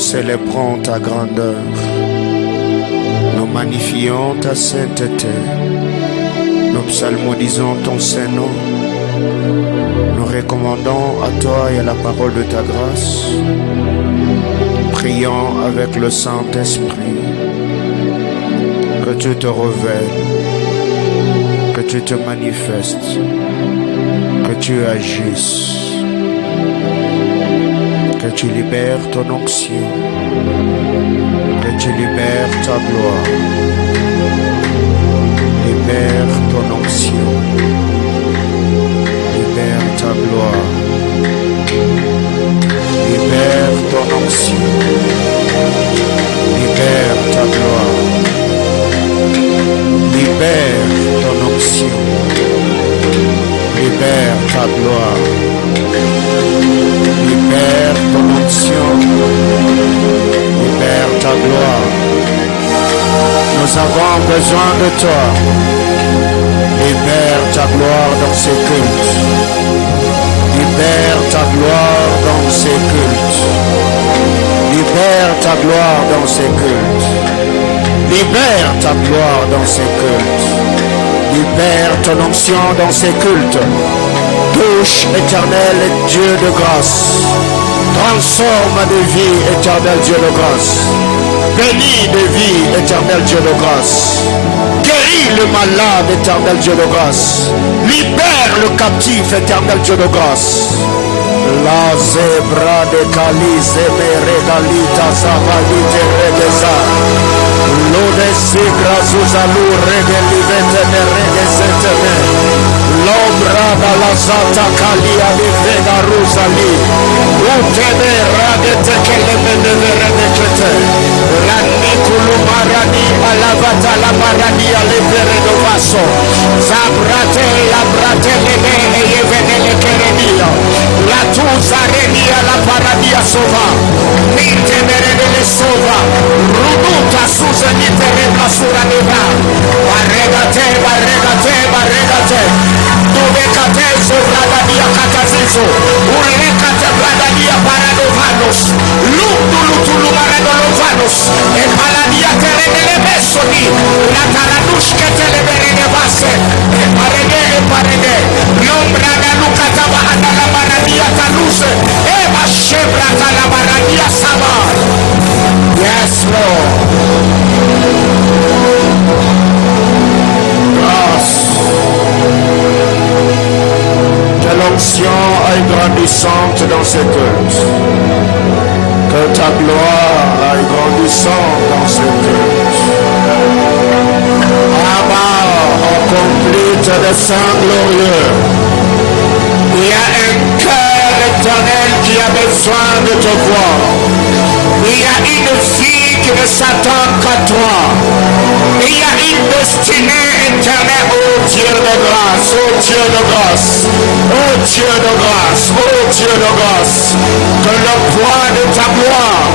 célébrons ta grandeur. Nous magnifions ta sainteté. Nous psalmodisons ton Saint-Nom. Nous recommandons à toi et à la parole de ta grâce. Prions avec le Saint-Esprit. Que tu te révèles, que tu te manifestes, que tu agisses, que tu libères ton onction, que tu libères ta gloire. Libère ton onction, libère ta gloire, libère ton onction, libère ta gloire. Libère ton onction, libère ta gloire, libère ton onction, libère ta gloire. Nous avons besoin de toi. Libère ta gloire dans ces cultes. Libère ta gloire dans ces cultes. Libère ta gloire dans ces cultes. Libère ta gloire dans ces cultes. Libère ton onction dans ces cultes. Touche, Éternel Dieu de grâce. Transforme de vie, Éternel Dieu de grâce. Bénis de vie, Éternel Dieu de grâce. Guéris le malade, Éternel Dieu de grâce. Libère le captif, Éternel Dieu de grâce. La zebra de Calice, Meredalita, Zavalite, Regeza. Lode sigra Zuzalu, Regelivete, Meregezete. L'ombra da la Zata Calia, Livena Rosali. Utebe Radete, Kelemene, Veredekete. Raniculu Marani, Alavata, la Marani, Alevere do Vaso. Zabrate, la Brate, Lene, e Yevenele Kerenia. La Tuzarenia, la Paradia Sova. Ninte Meredele Sova. Ruduta Suzanite Reblasura Neva. Barregate, Barregate, Barregate. Duvecate, Sobradadia Catazizo. Urecate, Bradadia Paradovanos. Lutulu Maradolovanos. E Paladia Teredele Bessoni. La Taradushke Teleberene Basse. E Parede. L'ombra da Lucatava Adala Maradia Taluse. E Bashebra Tala Maradia Saba. Yes, Lord. Grâce. Que l'onction aille grandissante dans ce culte. Que ta gloire aille grandissante dans ce culte. Accomplis des saints glorieux. Il y a un cœur éternel qui a besoin de te voir. Il y a une vie qui ne s'attend qu'à toi. Il y a une destinée éternelle, oh Dieu de grâce, oh Dieu de grâce, oh Dieu de grâce, oh Dieu de grâce. Que le poids de ta gloire,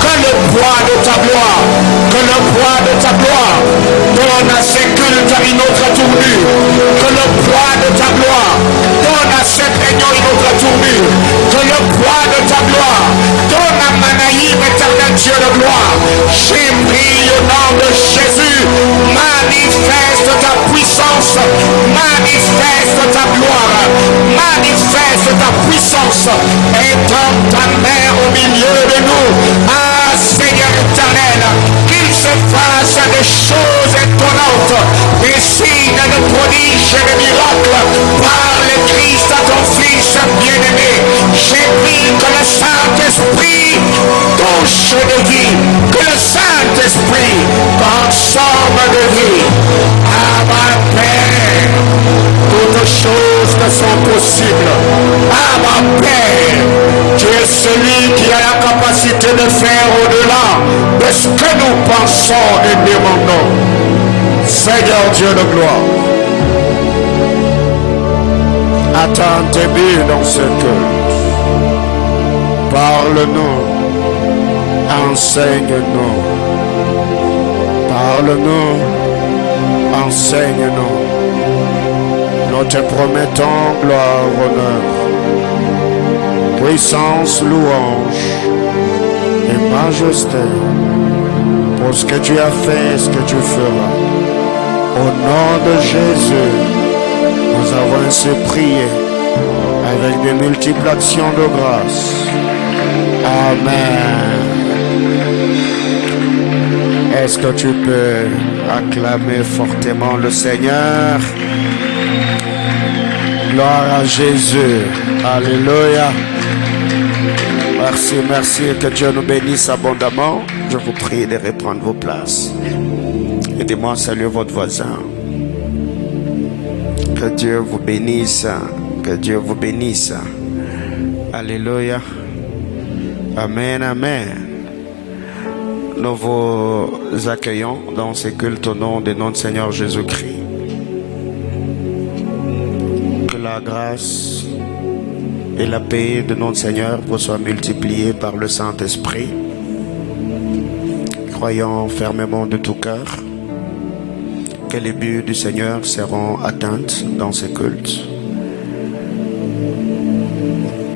que le poids de ta gloire, que le poids de ta gloire donne à ces cultes une autre tournure. Que le poids de ta gloire donne à cette réunion une autre tournure. Que le poids de ta gloire donne à Manaïm, éternel Dieu de gloire. J'ai pris au nom de Jésus. Manifeste ta puissance, manifeste ta gloire, manifeste ta puissance. Étends ta main au milieu de nous. Ah Seigneur éternel, qu'il se fasse des choses étonnantes, des signes, de prodiges et de miracles par le Christ à ton Fils bien-aimé. J'ai pris que le Saint-Esprit touche de vie, que le Saint-Esprit transforme de vie. À ma Père, toutes choses ne sont possibles. À ma Père, tu es celui qui a la capacité de faire au-delà de ce que nous pensons et demandons. Seigneur Dieu de gloire, attends tes buts dans ce culte. Parle-nous, enseigne-nous. Parle-nous, enseigne-nous. Nous te promettons gloire, honneur, puissance, louange et majesté, pour ce que tu as fait et ce que tu feras. Au nom de Jésus, nous avons ainsi prié avec de multiples actions de grâce. Amen. Est-ce que tu peux acclamer fortement le Seigneur? Gloire à Jésus. Alléluia. Merci, merci. Que Dieu nous bénisse abondamment. Je vous prie de reprendre vos places. Aidez-moi à saluer votre voisin. Que Dieu vous bénisse. Que Dieu vous bénisse. Alléluia. Amen, amen. Nous vous accueillons dans ce culte au nom de notre Seigneur Jésus-Christ. Que la grâce et la paix de notre Seigneur vous soient multipliées par le Saint-Esprit. Croyons fermement de tout cœur que les buts du Seigneur seront atteints dans ce culte.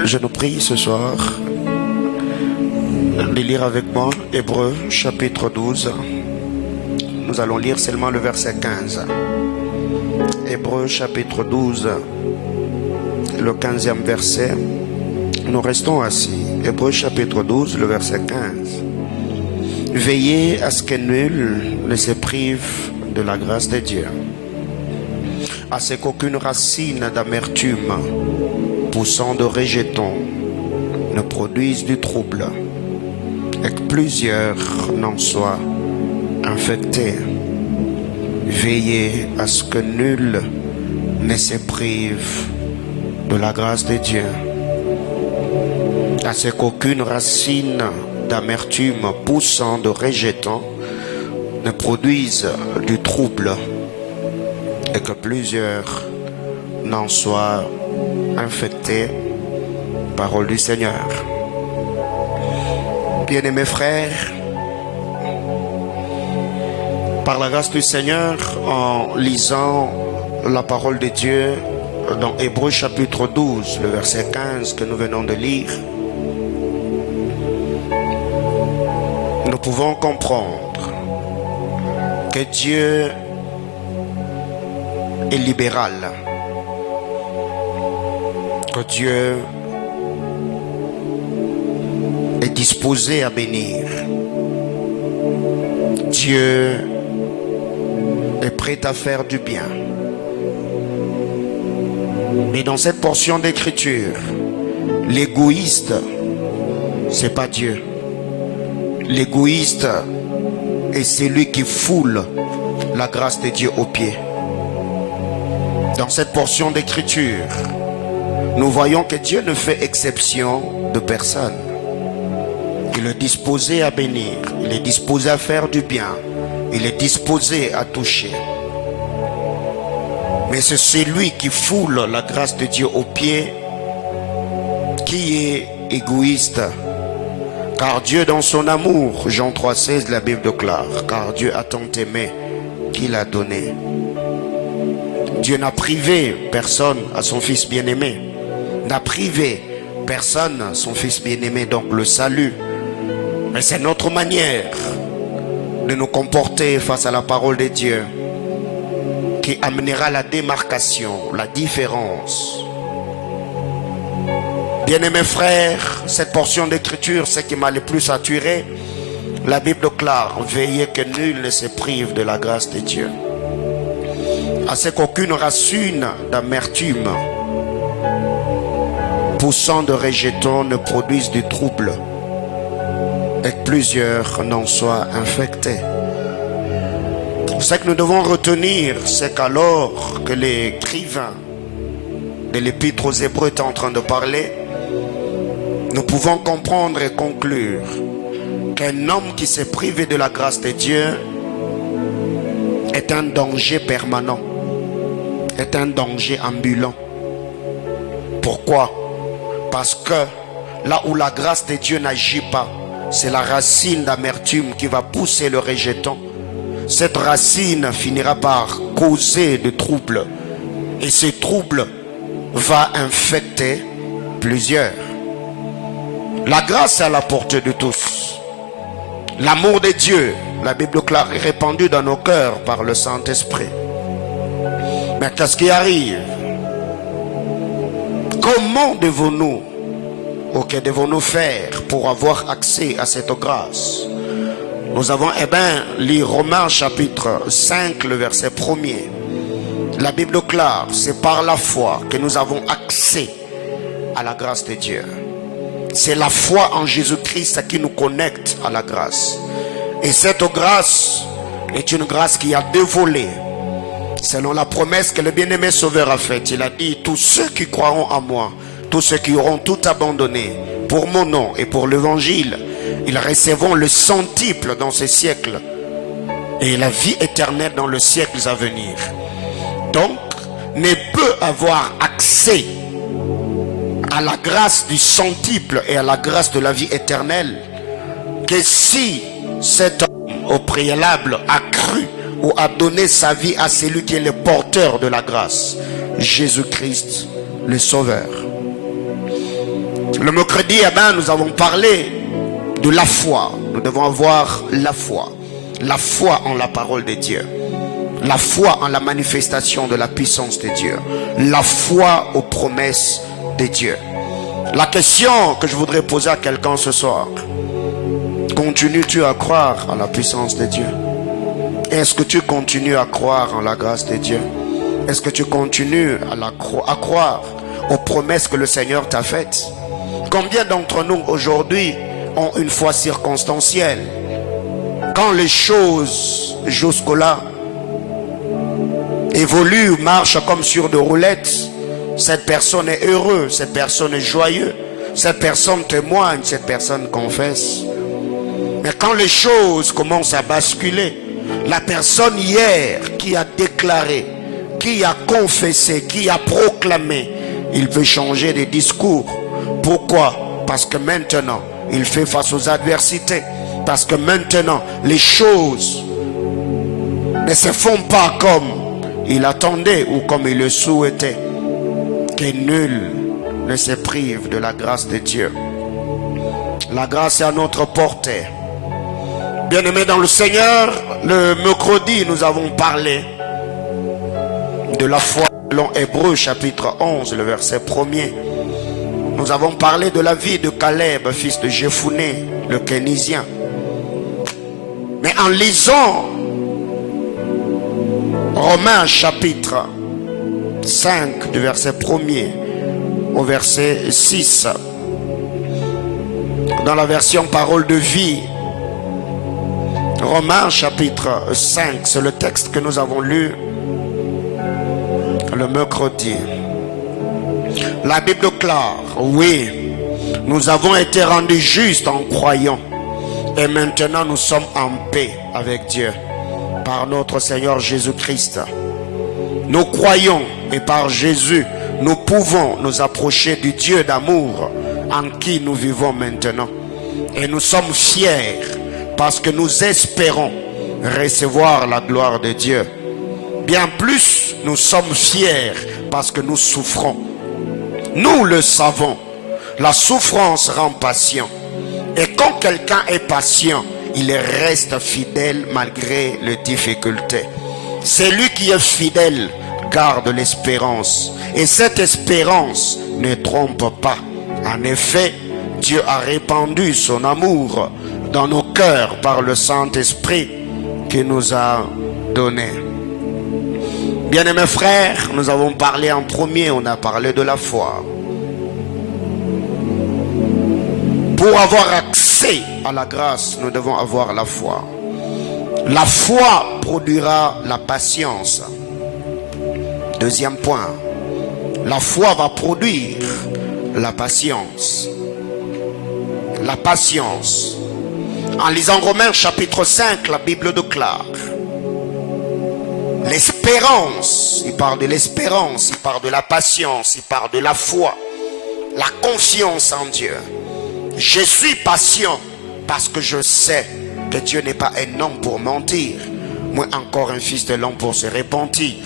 Je nous prie ce soir de lire avec moi Hébreux chapitre 12. Nous allons lire seulement le verset 15. Hébreux chapitre 12, le 15e verset. Nous restons assis. Hébreux chapitre 12, le verset 15. Veillez à ce que nul ne se prive de la grâce de Dieu, à ce qu'aucune racine d'amertume poussant de rejetons ne produise du trouble, et que plusieurs n'en soient infectés. Veillez à ce que nul ne se prive de la grâce de Dieu, à ce qu'aucune racine d'amertume poussant de rejetons ne produise du trouble, et que plusieurs n'en soient infectés. Parole du Seigneur. Bien-aimés frères, par la grâce du Seigneur, en lisant la parole de Dieu dans Hébreux chapitre 12, le verset 15 que nous venons de lire, nous pouvons comprendre que Dieu est libéral, que Dieu est disposé à bénir. Dieu est prêt à faire du bien. Mais dans cette portion d'écriture, l'égoïste, c'est pas Dieu. L'égoïste est celui qui foule la grâce de Dieu aux pieds. Dans cette portion d'écriture, nous voyons que Dieu ne fait exception de personne. Il est disposé à bénir, il est disposé à faire du bien, il est disposé à toucher. Mais c'est celui qui foule la grâce de Dieu aux pieds qui est égoïste. Car Dieu dans son amour, Jean 3,16, la Bible déclare, car Dieu a tant aimé qu'il a donné. Dieu n'a privé personne à son Fils bien-aimé, n'a privé personne à son Fils bien-aimé, donc le salut. Mais c'est notre manière de nous comporter face à la parole de Dieu qui amènera la démarcation, la différence. Bien-aimés frères, cette portion d'écriture, ce qui m'a le plus attiré, la Bible déclare, veillez que nul ne se prive de la grâce de Dieu, à ce qu'aucune racine d'amertume poussant de rejetons ne produise du trouble, et que plusieurs n'en soient infectés. Ce que nous devons retenir, c'est qu'alors que l'écrivain de l'Épître aux Hébreux est en train de parler, nous pouvons comprendre et conclure qu'un homme qui s'est privé de la grâce de Dieu est un danger permanent, est un danger ambulant. Pourquoi? Parce que là où la grâce de Dieu n'agit pas, c'est la racine d'amertume qui va pousser le rejeton. Cette racine finira par causer des troubles. Et ce trouble va infecter plusieurs. La grâce est à la portée de tous. L'amour de Dieu, la Bible claire, est répandu dans nos cœurs par le Saint-Esprit. Mais qu'est-ce qui arrive? Comment devons-nous, ou que devons-nous faire pour avoir accès à cette grâce? Nous avons, lu Romains chapitre 5, le verset 1er. La Bible claire, c'est par la foi que nous avons accès à la grâce de Dieu. C'est la foi en Jésus-Christ qui nous connecte à la grâce. Et cette grâce est une grâce qui a deux volets. Selon la promesse que le bien-aimé Sauveur a faite, il a dit, tous ceux qui croiront en moi, tous ceux qui auront tout abandonné pour mon nom et pour l'évangile, ils recevront le centuple dans ce siècle et la vie éternelle dans le siècle à venir. Donc, ne peut avoir accès à la grâce du centuple et à la grâce de la vie éternelle que si cet homme au préalable a cru ou a donné sa vie à celui qui est le porteur de la grâce, Jésus-Christ, le Sauveur. Le mercredi, nous avons parlé de la foi. Nous devons avoir la foi. La foi en la parole de Dieu. La foi en la manifestation de la puissance de Dieu. La foi aux promesses de Dieu. La question que je voudrais poser à quelqu'un ce soir: continues-tu à croire en la puissance de Dieu? Est-ce que tu continues à croire en la grâce de Dieu? Est-ce que tu continues à croire aux promesses que le Seigneur t'a faites? Combien d'entre nous aujourd'hui ont une foi circonstancielle? Quand les choses jusque-là évoluent, marchent comme sur des roulettes, cette personne est heureuse, cette personne est joyeuse, cette personne témoigne, cette personne confesse. Mais quand les choses commencent à basculer, la personne hier qui a déclaré, qui a confessé, qui a proclamé, il veut changer de discours. Pourquoi? Parce que maintenant, il fait face aux adversités. Parce que maintenant, les choses ne se font pas comme il attendait ou comme il le souhaitait. Que nul ne se prive de la grâce de Dieu. La grâce est à notre portée. Bien-aimés dans le Seigneur, le mercredi, nous avons parlé de la foi selon Hébreux chapitre 11, le verset 1er. Nous avons parlé de la vie de Caleb, fils de Jephuné, le Kénisien. Mais en lisant Romains chapitre 5, du verset 1er au verset 6, dans la version parole de vie, Romains chapitre 5, c'est le texte que nous avons lu le mercredi. La Bible claire, oui, nous avons été rendus justes en croyant et maintenant nous sommes en paix avec Dieu par notre Seigneur Jésus-Christ. Nous croyons et par Jésus nous pouvons nous approcher du Dieu d'amour en qui nous vivons maintenant. Et nous sommes fiers parce que nous espérons recevoir la gloire de Dieu. Bien plus, nous sommes fiers parce que nous souffrons. Nous le savons, la souffrance rend patient. Et quand quelqu'un est patient, il reste fidèle malgré les difficultés. Celui qui est fidèle garde l'espérance. Et cette espérance ne trompe pas. En effet, Dieu a répandu son amour dans nos cœurs par le Saint-Esprit qu'il nous a donné. Bien-aimés frères, nous avons parlé en premier, on a parlé de la foi. Pour avoir accès à la grâce, nous devons avoir la foi. La foi produira la patience. Deuxième point, la foi va produire la patience. La patience. En lisant Romains chapitre 5, la Bible déclare l'espérance. Il parle de l'espérance, il parle de la patience, il parle de la foi, la confiance en Dieu. Je suis patient parce que je sais que Dieu n'est pas un homme pour mentir, moi encore un fils de l'homme pour se repentir.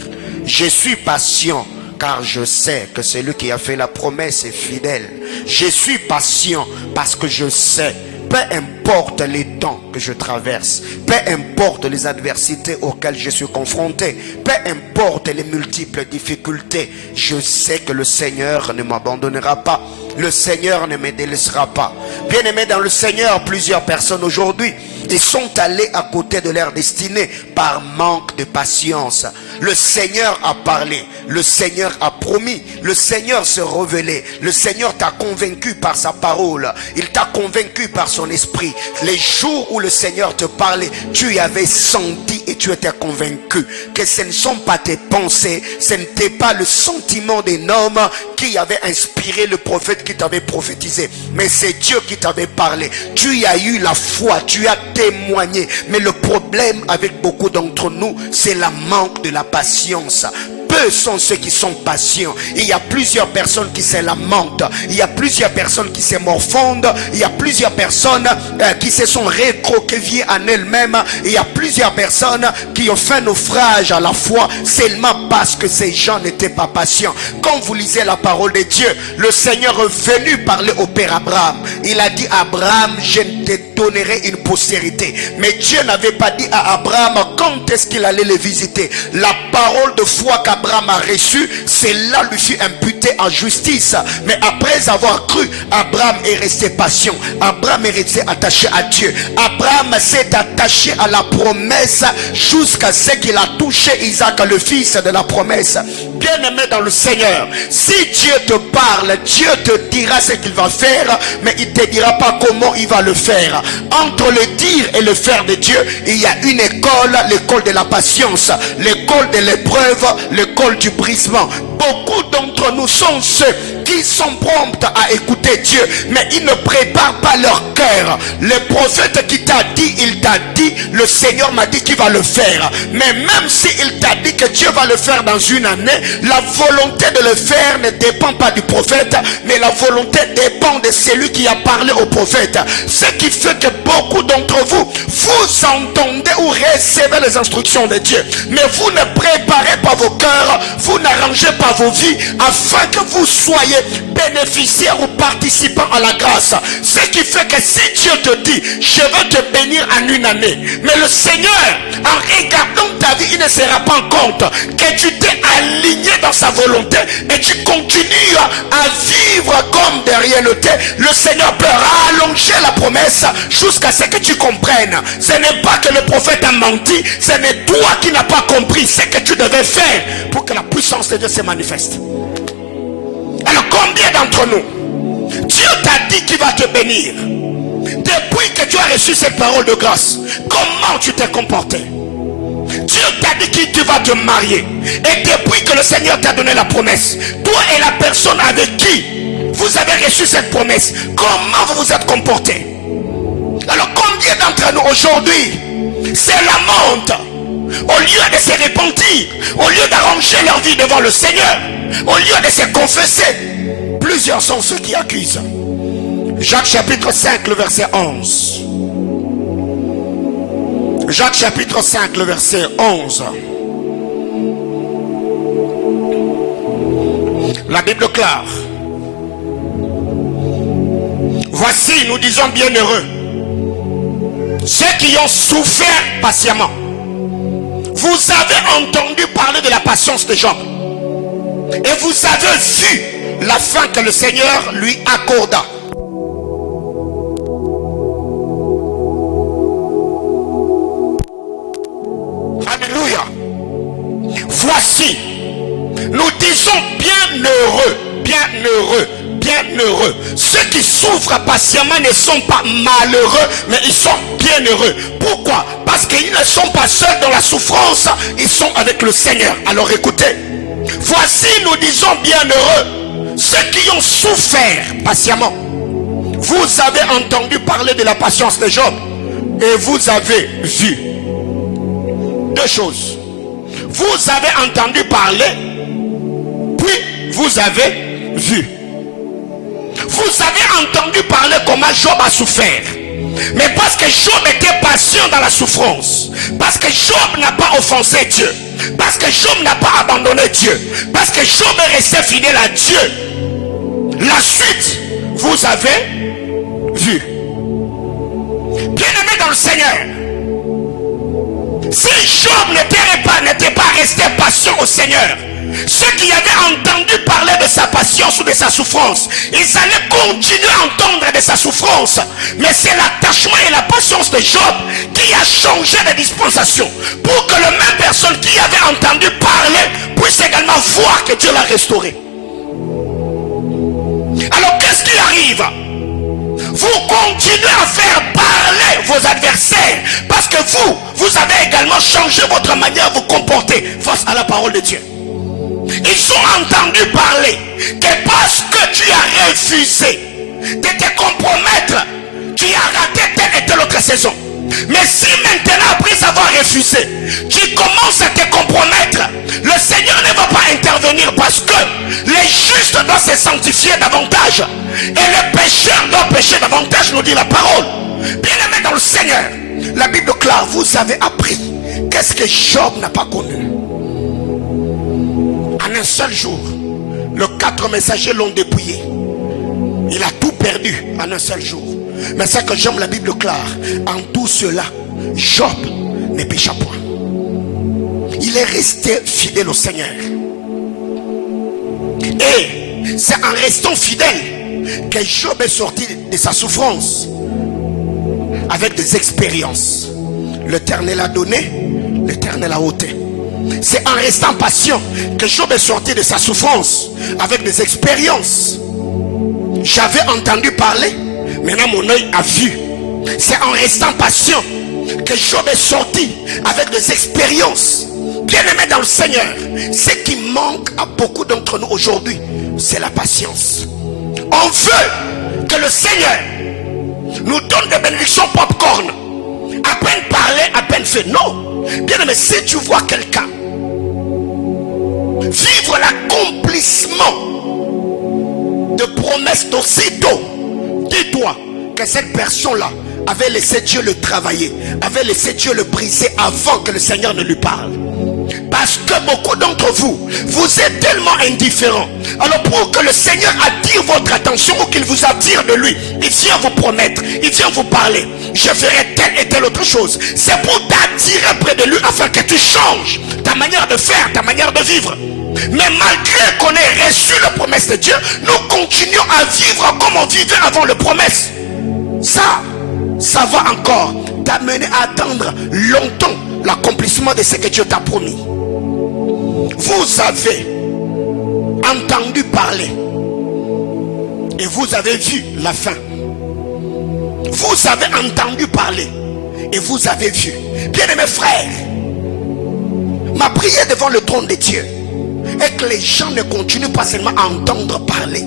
Je suis patient car je sais que celui qui a fait la promesse est fidèle. Je suis patient parce que je sais peu importe les temps que je traverse, peu importe les adversités auxquelles je suis confronté, peu importe les multiples difficultés, je sais que le Seigneur ne m'abandonnera pas. Le Seigneur ne me délaissera pas. Bien-aimés dans le Seigneur, plusieurs personnes aujourd'hui, ils sont allés à côté de leur destinée par manque de patience. Le Seigneur a parlé, le Seigneur a promis, le Seigneur s'est révélé, le Seigneur t'a convaincu par sa parole, il t'a convaincu par son esprit. Les jours où le Seigneur te parlait, tu y avais senti et tu étais convaincu que ce ne sont pas tes pensées, ce n'était pas le sentiment d'un homme qui avait inspiré le prophète qui t'avait prophétisé, mais c'est Dieu qui t'avait parlé. Tu y as eu la foi, tu as témoigné, mais le problème avec beaucoup d'entre nous, c'est la manque de la patience. Peu sont ceux qui sont patients. Il y a plusieurs personnes qui se lamentent. Il y a plusieurs personnes qui se morfondent. Il y a plusieurs personnes qui se sont récroquevillées en elles-mêmes. Il y a plusieurs personnes qui ont fait naufrage à la foi seulement parce que ces gens n'étaient pas patients. Quand vous lisez la parole de Dieu, le Seigneur est venu parler au Père Abraham. Il a dit à Abraham, je te donnerai une postérité. Mais Dieu n'avait pas dit à Abraham quand est-ce qu'il allait le visiter. La parole de foi qu'Abraham a reçue, cela lui fut imputé en justice. Mais après avoir cru, Abraham est resté patient. Abraham est resté attaché à Dieu. Abraham s'est attaché à la promesse jusqu'à ce qu'il a touché Isaac, le fils de la promesse. Bien-aimé dans le Seigneur, si Dieu te parle, Dieu te dira ce qu'il va faire, mais il ne te dira pas comment il va le faire. Entre le dire et le faire de Dieu, il y a une école, l'école de la patience, l'école de l'épreuve, l'école du brisement. Beaucoup d'entre nous sont ceux qui sont prompts à écouter Dieu, mais ils ne préparent pas leur cœur. Le prophète qui t'a dit, il t'a dit, le Seigneur m'a dit qu'il va le faire. Mais même s'il t'a dit que Dieu va le faire dans une année, la volonté de le faire ne dépend pas du prophète, mais la volonté dépend de celui qui a parlé au prophète. Ce qui fait que beaucoup d'entre vous, vous entendez ou recevez les instructions de Dieu, mais vous ne préparez pas vos cœurs, vous n'arrangez pas vos vies afin que vous soyez bénéficiaires ou participants à la grâce. Ce qui fait que si Dieu te dit, je veux te bénir en une année, mais le Seigneur, en regardant ta vie, il ne se rend pas compte que tu t'es aligné dans sa volonté et tu continues à vivre comme derrière le thé. Le Seigneur peut rallonger la promesse jusqu'à ce que tu comprennes. Ce n'est pas que le prophète a menti, ce n'est toi qui n'as pas compris ce que tu devais faire pour que la puissance de Dieu se manifeste. Alors combien d'entre nous, Dieu t'a dit qu'il va te bénir. Depuis que tu as reçu cette parole de grâce, comment tu t'es comporté? Dieu t'a dit que tu vas te marier. Et depuis que le Seigneur t'a donné la promesse, toi et la personne avec qui vous avez reçu cette promesse, comment vous vous êtes comporté? Alors combien d'entre nous aujourd'hui se lamentent au lieu de se repentir, au lieu d'arranger leur vie devant le Seigneur, au lieu de se confesser? Plusieurs sont ceux qui accusent. Jacques chapitre 5, le verset 11. Jacques chapitre 5, le verset 11. La Bible clare. Voici, nous disons bienheureux ceux qui ont souffert patiemment. Vous avez entendu parler de la patience de Job. Et vous avez vu la fin que le Seigneur lui accorda. Alléluia. Voici, nous disons bienheureux, bienheureux, bienheureux. Ceux qui souffrent patiemment ne sont pas malheureux, mais ils sont bienheureux. Pourquoi? Parce qu'ils ne sont pas seuls dans la souffrance, ils sont avec le Seigneur. Alors écoutez, voici, nous disons bienheureux ceux qui ont souffert patiemment. Vous avez entendu parler de la patience de Job et vous avez vu deux choses. Vous avez entendu parler, puis vous avez vu. Vous avez entendu parler comment Job a souffert. Mais parce que Job était patient dans la souffrance, parce que Job n'a pas offensé Dieu, parce que Job n'a pas abandonné Dieu, parce que Job est resté fidèle à Dieu, la suite, vous avez vu. Seigneur. Si Job n'était pas resté patient au Seigneur, ceux qui avaient entendu parler de sa patience ou de sa souffrance, ils allaient continuer à entendre de sa souffrance. Mais c'est l'attachement et la patience de Job qui a changé de dispensation, pour que la même personne qui avait entendu parler puisse également voir que Dieu l'a restauré. Alors qu'est-ce qui arrive? Vous continuez à faire parler vos adversaires parce que vous avez également changé votre manière de vous comporter face à la parole de Dieu. Ils ont entendu parler que parce que tu as refusé de te compromettre, tu as raté telle et telle autre saison. Mais si maintenant, après avoir refusé, tu commences à te compromettre, le Seigneur ne va pas intervenir, parce que les justes doivent se sanctifier davantage et les pécheurs doivent pécher davantage, nous dit la parole. Bien-aimés dans le Seigneur, la Bible déclare, vous avez appris. Qu'est-ce que Job n'a pas connu? En un seul jour, les 4 messagers l'ont dépouillé. Il a tout perdu en un seul jour. Mais c'est que j'aime, la Bible déclare, en tout cela, Job ne pécha point. Il est resté fidèle au Seigneur. Et c'est en restant fidèle que Job est sorti de sa souffrance avec des expériences. L'Éternel a donné, l'Éternel a ôté. C'est en restant patient que Job est sorti de sa souffrance avec des expériences. J'avais entendu parler, maintenant mon œil a vu. C'est en restant patient que Job est sorti avec des expériences. Bien-aimés dans le Seigneur, ce qui manque à beaucoup d'entre nous aujourd'hui, c'est la patience. On veut que le Seigneur nous donne des bénédictions popcorn. À peine parler, à peine fait. Non. Bien-aimé, si tu vois quelqu'un vivre l'accomplissement de promesses d'aussitôt, dis-toi que cette personne-là avait laissé Dieu le travailler, avait laissé Dieu le briser avant que le Seigneur ne lui parle. Parce que beaucoup d'entre vous, vous êtes tellement indifférents. Alors pour que le Seigneur attire votre attention ou qu'il vous attire de lui, il vient vous promettre, il vient vous parler. Je ferai telle et telle autre chose. C'est pour t'attirer près de lui afin que tu changes ta manière de faire, ta manière de vivre. Mais malgré qu'on ait reçu la promesse de Dieu, nous continuons à vivre comme on vivait avant la promesse. Ça va encore t'amener à attendre longtemps l'accomplissement de ce que Dieu t'a promis. Vous avez entendu parler et vous avez vu la fin. Vous avez entendu parler et vous avez vu. Bien-aimés frères, ma prière devant le trône de Dieu est que les gens ne continuent pas seulement à entendre parler,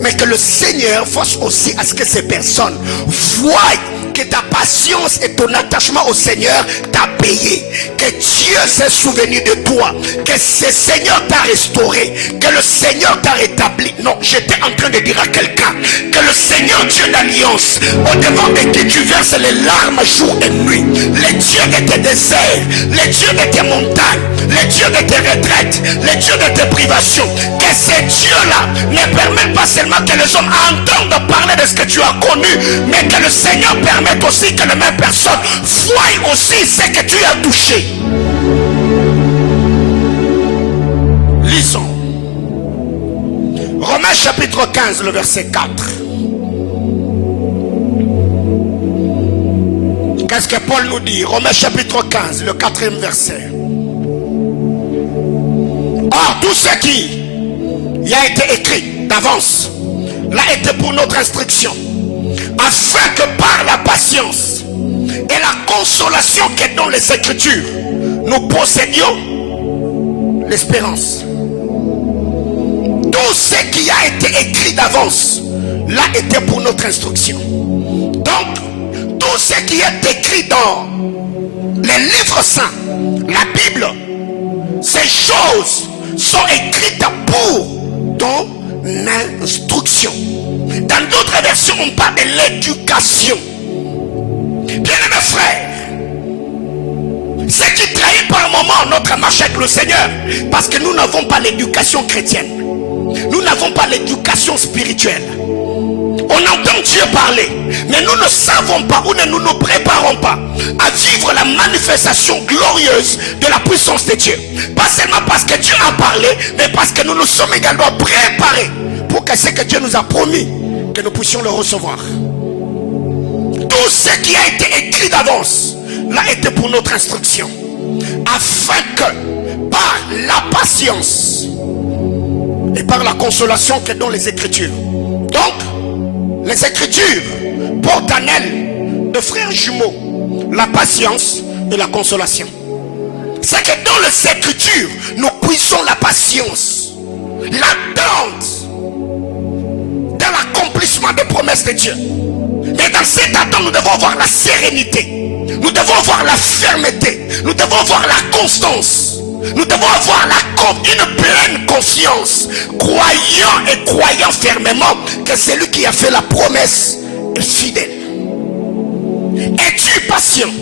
mais que le Seigneur fasse aussi à ce que ces personnes voient que ta patience et ton attachement au Seigneur t'a payé, que Dieu s'est souvenu de toi, que ce Seigneur t'a restauré, que le Seigneur t'a rétabli. Non, j'étais en train de dire à quelqu'un que le Seigneur, Dieu d'alliance, au devant de qui tu verses les larmes jour et nuit, les dieux de tes déserts, les dieux de tes montagnes, les dieux de tes retraites, les dieux de tes privations, que ces dieux-là ne permettent pas seulement que les hommes entendent parler de ce que tu as connu, mais que le Seigneur permette aussi que la même personne voie aussi ce que tu as touché. Lisons Romains chapitre 15, le verset 4. Qu'est-ce que Paul nous dit? Romains chapitre 15, le 4e verset. Or, tout ce qui y a été écrit d'avance l'a été pour notre instruction, afin que par la patience et la consolation qui est dans les Écritures, nous possédions l'espérance. Tout ce qui a été écrit d'avance l'a été pour notre instruction. Donc, tout ce qui est écrit dans les livres saints, la Bible, ces choses sont écrites pour ton instruction. Dans d'autres versions, on parle de l'éducation. Bien-aimés frères, ce qui trahit par moment notre marche avec le Seigneur, parce que nous n'avons pas l'éducation chrétienne, nous n'avons pas l'éducation spirituelle. On entend Dieu parler, mais nous ne savons pas ou ne nous préparons pas à vivre la manifestation glorieuse de la puissance de Dieu. Pas seulement parce que Dieu a parlé, mais parce que nous nous sommes également préparés pour que ce que Dieu nous a promis, que nous puissions le recevoir. Tout ce qui a été écrit d'avance l'a été pour notre instruction, afin que par la patience et par la consolation que donnent les Écritures. Donc, les Écritures portent en elles de frères jumeaux la patience et la consolation. C'est que dans les Écritures, nous puissons la patience, l'attente dans l'accomplissement des promesses de Dieu. Mais dans cette attente, nous devons avoir la sérénité, nous devons avoir la fermeté, nous devons avoir la constance, nous devons avoir une pleine confiance, croyant fermement que celui qui a fait la promesse est fidèle. Es-tu patient?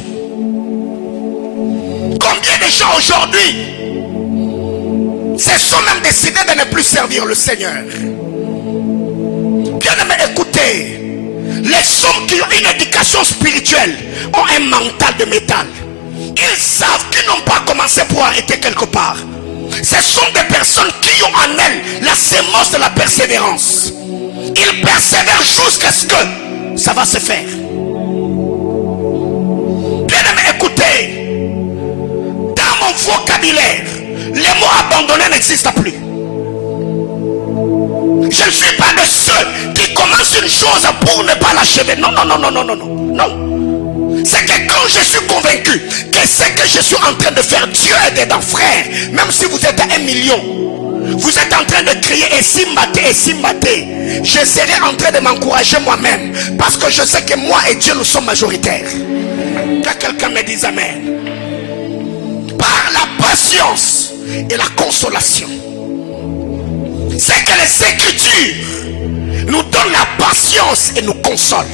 Combien de gens aujourd'hui se sont même décidés de ne plus servir le Seigneur? Bien-aimés, écoutez, les hommes qui ont une éducation spirituelle ont un mental de métal. Ils savent qu'ils n'ont pas commencé pour arrêter quelque part. Ce sont des personnes qui ont en elles la sémence de la persévérance. Ils persévèrent jusqu'à ce que ça va se faire. Bien-aimés, écoutez, dans mon vocabulaire, les mots abandonnés n'existent plus. Je ne suis pas de ceux qui commencent une chose pour ne pas l'achever. Non, non, non, non, non, non, non, non. C'est que quand je suis convaincu que ce que je suis en train de faire, Dieu est dedans, frère. Même si vous êtes à 1 million, vous êtes en train de crier et simbaté, je serai en train de m'encourager moi-même, parce que je sais que moi et Dieu nous sommes majoritaires. Que quelqu'un me dise amen. Par la patience et la consolation, c'est que les Écritures nous donnent la patience et nous consolent.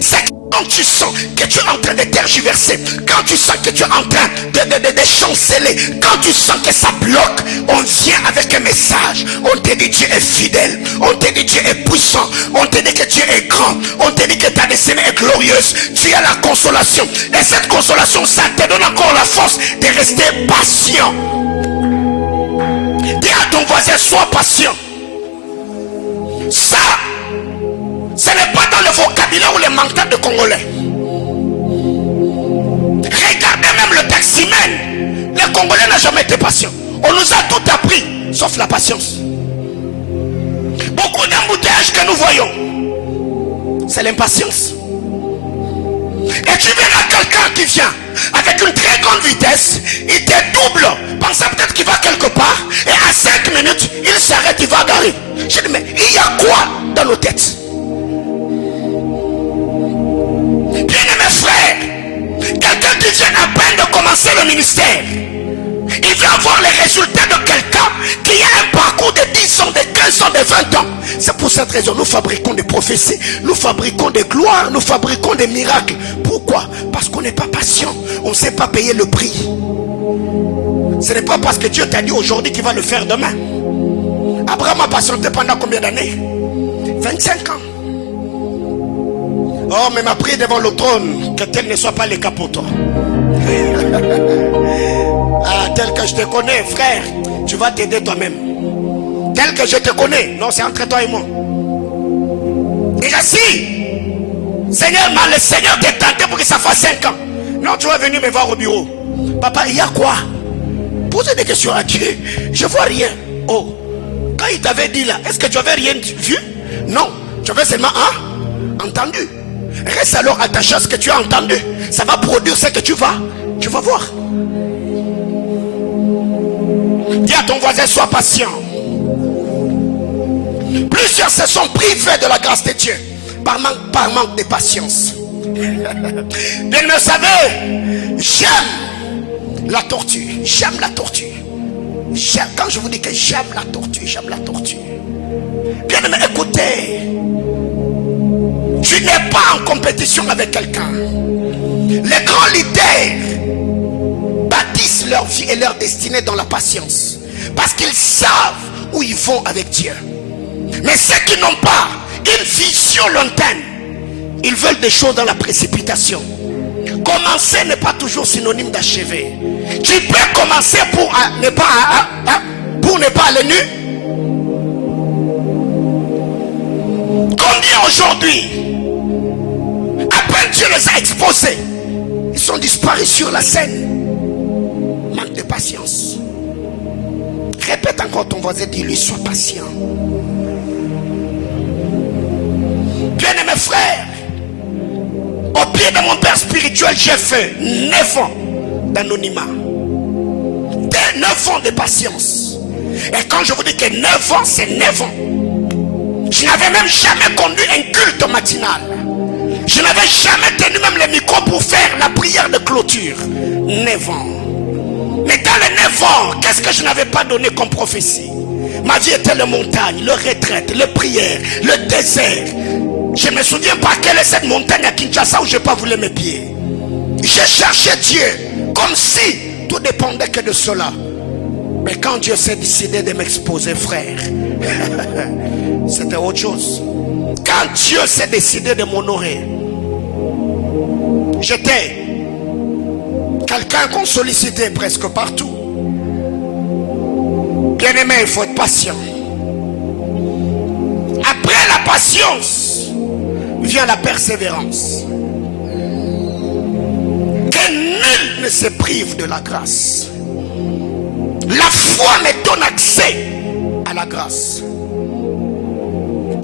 C'est que quand tu sens que tu es en train de tergiverser, quand tu sens que tu es en train de chanceler, quand tu sens que ça bloque, on vient avec un message. On te dit Dieu est fidèle, on te dit Dieu est puissant, on te dit que Dieu est grand, on te dit que ta destinée est glorieuse. Tu as la consolation, et cette consolation, ça te donne encore la force de rester patient. Dis à ton voisin, sois patient. Ça, ce n'est pas dans le vocabulaire ou le mental de Congolais. Regardez même le taximène. Le Congolais n'a jamais été patient. On nous a tout appris, sauf la patience. Beaucoup d'embouteillages que nous voyons, c'est l'impatience. Et tu verras quelqu'un qui vient avec une très grande vitesse, il te double, pensant peut-être qu'il va quelque part, et à 5 minutes, il s'arrête, il va garer. Je dis, mais il y a quoi dans nos têtes? Bien-aimés frères, quelqu'un qui vient à peine de commencer le ministère, il veut avoir les résultats de quelqu'un qui a un parcours de 10 ans, de 15 ans, de 20 ans. C'est pour cette raison nous fabriquons des prophéties, nous fabriquons des gloires, nous fabriquons des miracles. Pourquoi? Parce qu'on n'est pas patient, on ne sait pas payer le prix. Ce n'est pas parce que Dieu t'a dit aujourd'hui qu'il va le faire demain. Abraham a patienté pendant combien d'années? 25 ans. Oh, mais m'a prié devant le trône que tel ne soit pas le cas pour toi. Ah, tel que je te connais, frère, tu vas t'aider toi-même. Tel que je te connais, non, c'est entre toi et moi. Déjà si Seigneur, le Seigneur t'a tenté pour que ça fasse 5 ans. Non, tu vas venir me voir au bureau. Papa, il y a quoi? Posez des questions à Dieu. Je vois rien. Oh, quand il t'avait dit là, est-ce que tu avais rien vu? Non, tu avais seulement entendu. Reste alors attaché à ce que tu as entendu. Ça va produire ce que tu vas voir. Dis à ton voisin, sois patient. Plusieurs se sont privés de la grâce de Dieu par manque de patience. Bien, vous savez, j'aime la tortue. J'aime la tortue. Quand je vous dis que j'aime la tortue, j'aime la tortue. Bien, mais écoutez, tu n'es pas en compétition avec quelqu'un. Les grands leaders bâtissent leur vie et leur destinée dans la patience, parce qu'ils savent où ils vont avec Dieu. Mais ceux qui n'ont pas une vision lointaine. Ils veulent des choses dans la précipitation. Commencer n'est pas toujours synonyme d'achever. Tu peux commencer pour ne pas aller nu. Combien aujourd'hui, à peine Dieu les a exposés, ils sont disparus sur la scène. Manque de patience. Répète encore ton voisin, dis-lui, sois patient. Bien-aimé frère, au pied de mon père spirituel, j'ai fait 9 ans d'anonymat. 9 ans de patience. Et quand je vous dis que 9 ans, c'est 9 ans. Je n'avais même jamais conduit un culte matinal. Je n'avais jamais tenu même le micro pour faire la prière de clôture. 9 ans. Mais dans les 9 ans, qu'est-ce que je n'avais pas donné comme prophétie? Ma vie était les montagnes, le retraite, les prières, le désert. Je ne me souviens pas quelle est cette montagne à Kinshasa où je n'ai pas voulu mes pieds. J'ai cherché Dieu comme si tout dépendait que de cela. Mais quand Dieu s'est décidé de m'exposer, frère, c'était autre chose. Quand Dieu s'est décidé de m'honorer, j'étais quelqu'un qu'on sollicitait presque partout. Bien aimé, il faut être patient. Après la patience vient la persévérance. Que nul ne se prive de la grâce. La foi me donne accès à la grâce.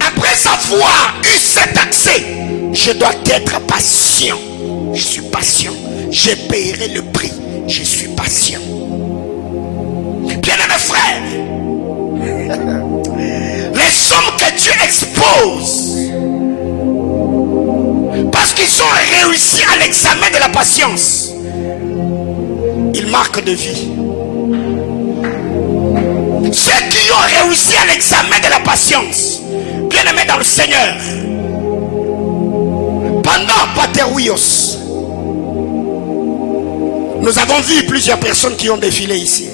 Après avoir eu cet accès, je dois être patient. Je suis patient. Je paierai le prix. Je suis patient. Bien-aimés frères, les hommes que Dieu expose, parce qu'ils ont réussi à l'examen de la patience, ils marquent de vie. Ceux qui ont réussi à l'examen de la patience, bien-aimés dans le Seigneur, pendant Paterwios, nous avons vu plusieurs personnes qui ont défilé ici.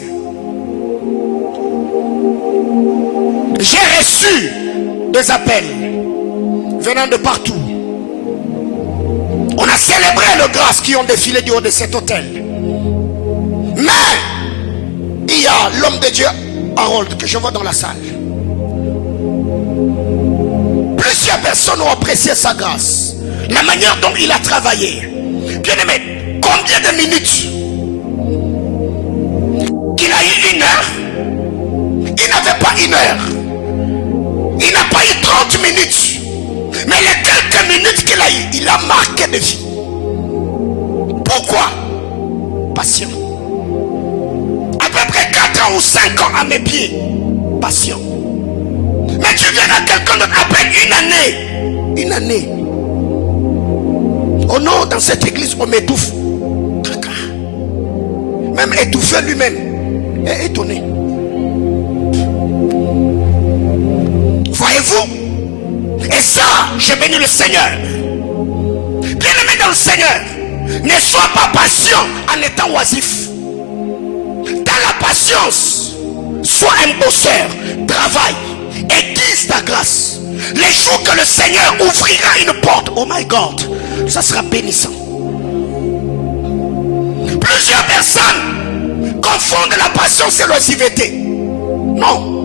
J'ai reçu des appels venant de partout. On a célébré les grâces qui ont défilé du haut de cet hôtel. Mais il y a l'homme de Dieu Harold que je vois dans la salle. Plusieurs personnes ont apprécié sa grâce, la manière dont il a travaillé. Bien aimé, combien de minutes qu'il a eu? 1 heure? Il n'avait pas 1 heure. Il n'a pas eu 30 minutes. Mais les quelques minutes qu'il a eu, il a marqué de vie. Pourquoi? Patient. À peu près 4 ans ou 5 ans à mes pieds. Patient. Mais tu viens à quelqu'un d'autre après 1 année. 1 année. Oh non, dans cette église, on m'étouffe. Même étouffé lui-même est étonné. Voyez-vous? Et ça, je bénis le Seigneur. Bien-aimé dans le Seigneur, ne sois pas patient en étant oisif. Dans la patience, sois un bosseur, travaille, aiguise ta grâce. Les jours que le Seigneur ouvrira une porte, oh my God, ça sera bénissant. Plusieurs personnes confondent la patience et l'oisiveté. Non.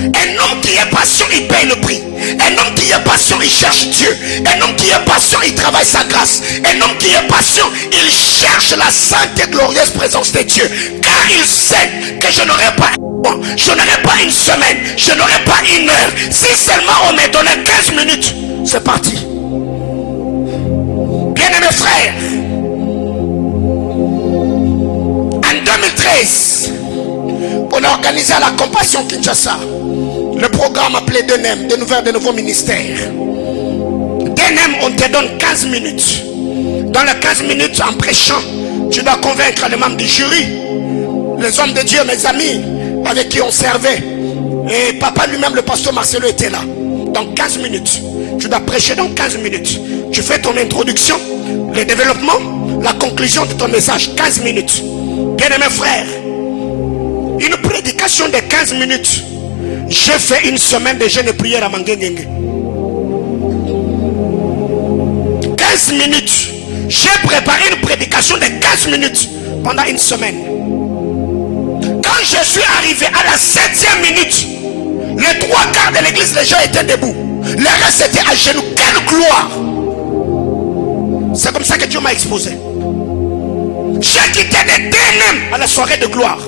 Un homme qui est patient, il paye le prix. Un homme qui est patient, il cherche Dieu. Un homme qui est patient, il travaille sa grâce. Un homme qui est patient, il cherche la sainte et glorieuse présence de Dieu. Car il sait que je n'aurai pas je n'aurai pas 1 semaine, je n'aurai pas 1 heure. Si seulement on me donnait 15 minutes, c'est parti. Bien-aimés frères, en 2013, on a organisé à la Compassion Kinshasa le programme appelé DENEM, de nouveaux ministères. DENEM, on te donne 15 minutes. Dans les 15 minutes, en prêchant, tu dois convaincre les membres du jury, les hommes de Dieu, mes amis, avec qui on servait. Et papa lui-même, le pasteur Marcelo, était là. Dans 15 minutes, tu dois prêcher dans 15 minutes. Tu fais ton introduction, le développement, la conclusion de ton message, 15 minutes. Bien-aimés frères, une prédication de 15 minutes. J'ai fait 1 semaine de jeûne et prière à Manguengenge. 15 minutes. J'ai préparé une prédication de 15 minutes pendant une semaine. Quand je suis arrivé à la 7e minute, les 3/4 de l'église, les gens étaient debout. Le reste était à genoux. Quelle gloire! C'est comme ça que Dieu m'a exposé. J'ai quitté des ténèbres à la soirée de gloire.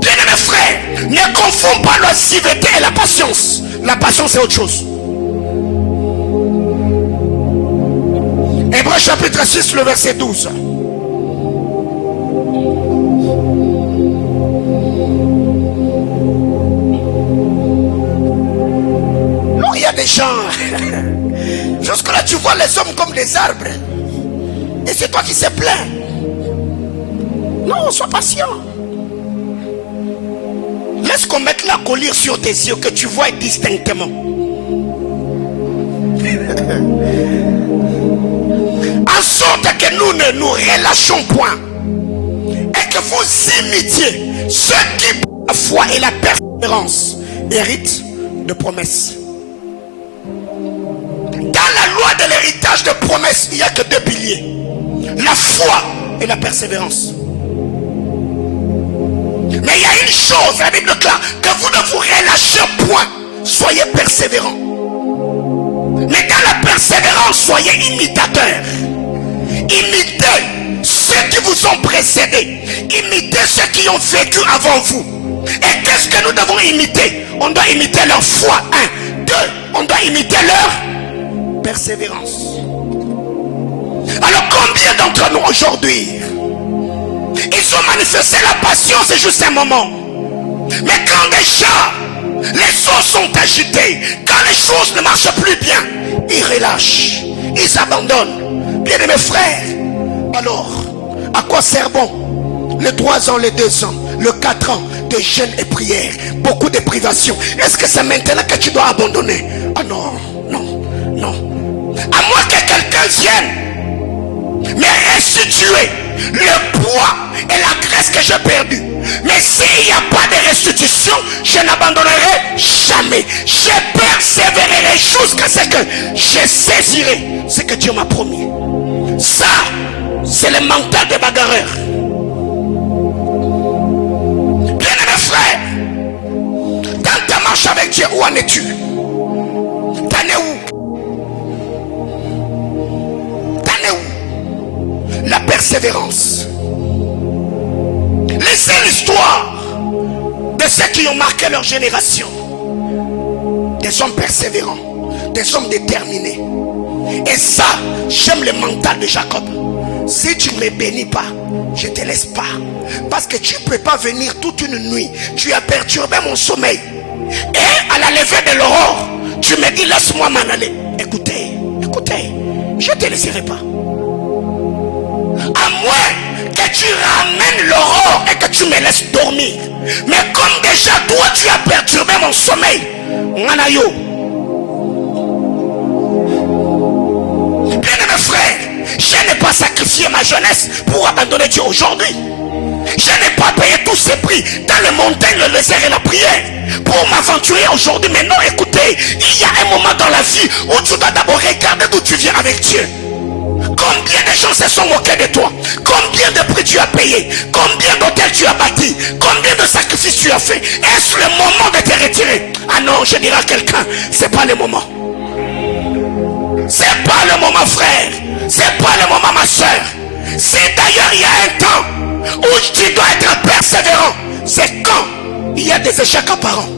Bien-aimés frères, ne confonds pas la civilité et la patience. La patience c'est autre chose. Hébreux chapitre 6, le verset 12. Non, il y a des gens. Jusque-là, tu vois les hommes comme des arbres. Et c'est toi qui se plains. Non, sois patient. Laisse qu'on mette la collier sur tes yeux, que tu vois distinctement. En sorte que nous ne nous relâchons point. Et que vous imitiez ceux qui, par la foi et la persévérance, héritent de promesses. Dans la loi de l'héritage de promesses, il n'y a que 2 piliers. La foi et la persévérance. Mais il y a une chose, la Bible déclare, que vous ne vous relâchez point. Soyez persévérants. Mais dans la persévérance, soyez imitateurs. Imitez ceux qui vous ont précédés. Imitez ceux qui ont vécu avant vous. Et qu'est-ce que nous devons imiter? On doit imiter leur foi. 1. 2. On doit imiter leur persévérance. Alors combien d'entre nous aujourd'hui, ils ont manifesté la patience juste un moment, mais quand déjà les choses sont agitées, quand les choses ne marchent plus bien, ils relâchent, ils abandonnent. Bien aimés frères, alors à quoi sert bon les 3 ans, les 2 ans, le 4 ans de jeûne et prière, beaucoup de privations? Est-ce que c'est maintenant que tu dois abandonner? Ah non, non, non. À moins que quelqu'un vienne mais restituer le poids et la graisse que j'ai perdu. Mais s'il n'y a pas de restitution, je n'abandonnerai jamais. Je persévérerai jusqu'à ce que je saisirai ce que Dieu m'a promis. Ça, c'est le mental des bagarreurs. Bien-aimés frères, dans ta marche avec Dieu, où en es-tu? T'en es où? T'en es où? La persévérance. Laissez l'histoire de ceux qui ont marqué leur génération. Des hommes persévérants, des hommes déterminés. Et ça, j'aime le mental de Jacob. Si tu ne me bénis pas, je ne te laisse pas. Parce que tu ne peux pas venir toute une nuit. Tu as perturbé mon sommeil. Et à la levée de l'aurore, tu me dis laisse-moi m'en aller. Écoutez, écoutez, je ne te laisserai pas. À moins que tu ramènes l'aurore et que tu me laisses dormir. Mais comme déjà toi tu as perturbé mon sommeil, Manayo. Bien-aimés frères, je n'ai pas sacrifié ma jeunesse pour abandonner Dieu aujourd'hui. Je n'ai pas payé tous ces prix dans les montagnes, le désert et la prière pour m'aventurer aujourd'hui. Mais non, écoutez, il y a un moment dans la vie où tu dois d'abord regarder d'où tu viens avec Dieu. Combien de gens se sont moqués de toi? Combien de prix tu as payé? Combien d'hôtels tu as bâti? Combien de sacrifices tu as fait? Est-ce le moment de te retirer? Ah non, je dirais à quelqu'un, c'est pas le moment. C'est pas le moment, frère. C'est pas le moment, ma soeur. C'est d'ailleurs il y a un temps où tu dois être persévérant. C'est quand il y a des échecs apparents.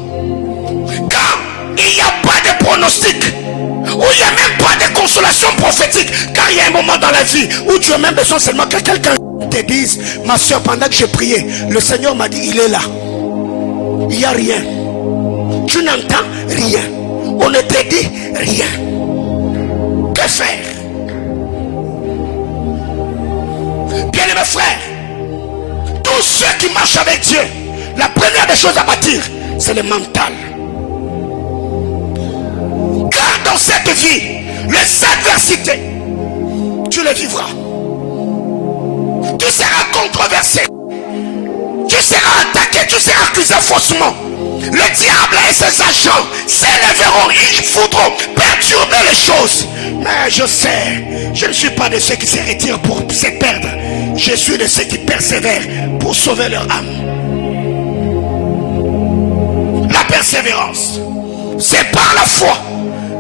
Quand il n'y a pas de pronostic. Où il n'y a même pas de consolation prophétique. Car il y a un moment dans la vie où tu as même besoin seulement que quelqu'un te dise: ma soeur, pendant que j'ai prié, le Seigneur m'a dit, il est là. Il n'y a rien. Tu n'entends rien. On ne te dit rien. Que faire? Bien-aimés frères, tous ceux qui marchent avec Dieu, la première des choses à bâtir, c'est le mental. Car dans cette vie, les adversités, tu les vivras. Tu seras controversé. Tu seras attaqué, tu seras accusé faussement. Le diable et ses agents s'élèveront, ils voudront perturber les choses. Mais je sais, je ne suis pas de ceux qui se retirent pour se perdre. Je suis de ceux qui persévèrent pour sauver leur âme. La persévérance, c'est par la foi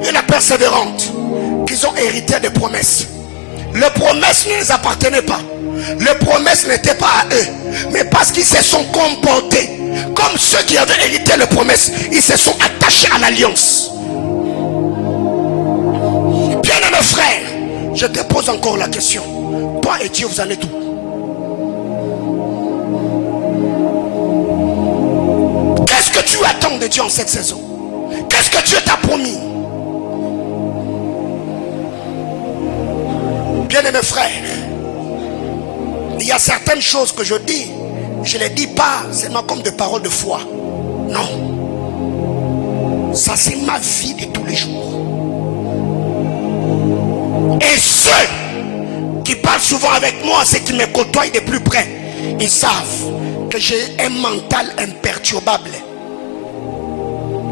et la persévérance qu'ils ont hérité des promesses. Les promesses ne les appartenaient pas. Les promesses n'étaient pas à eux. Mais parce qu'ils se sont comportés comme ceux qui avaient hérité les promesses, ils se sont attachés à l'alliance. Bien-aimé frère, je te pose encore la question. Toi et Dieu, vous en êtes où? Qu'est-ce que tu attends de Dieu en cette saison? Qu'est-ce que Dieu t'a promis? Bien-aimé frère, il y a certaines choses que je dis, je ne les dis pas seulement comme des paroles de foi. Non. Ça, c'est ma vie de tous les jours. Et ceux qui parlent souvent avec moi, ceux qui me côtoient de plus près, ils savent que j'ai un mental imperturbable.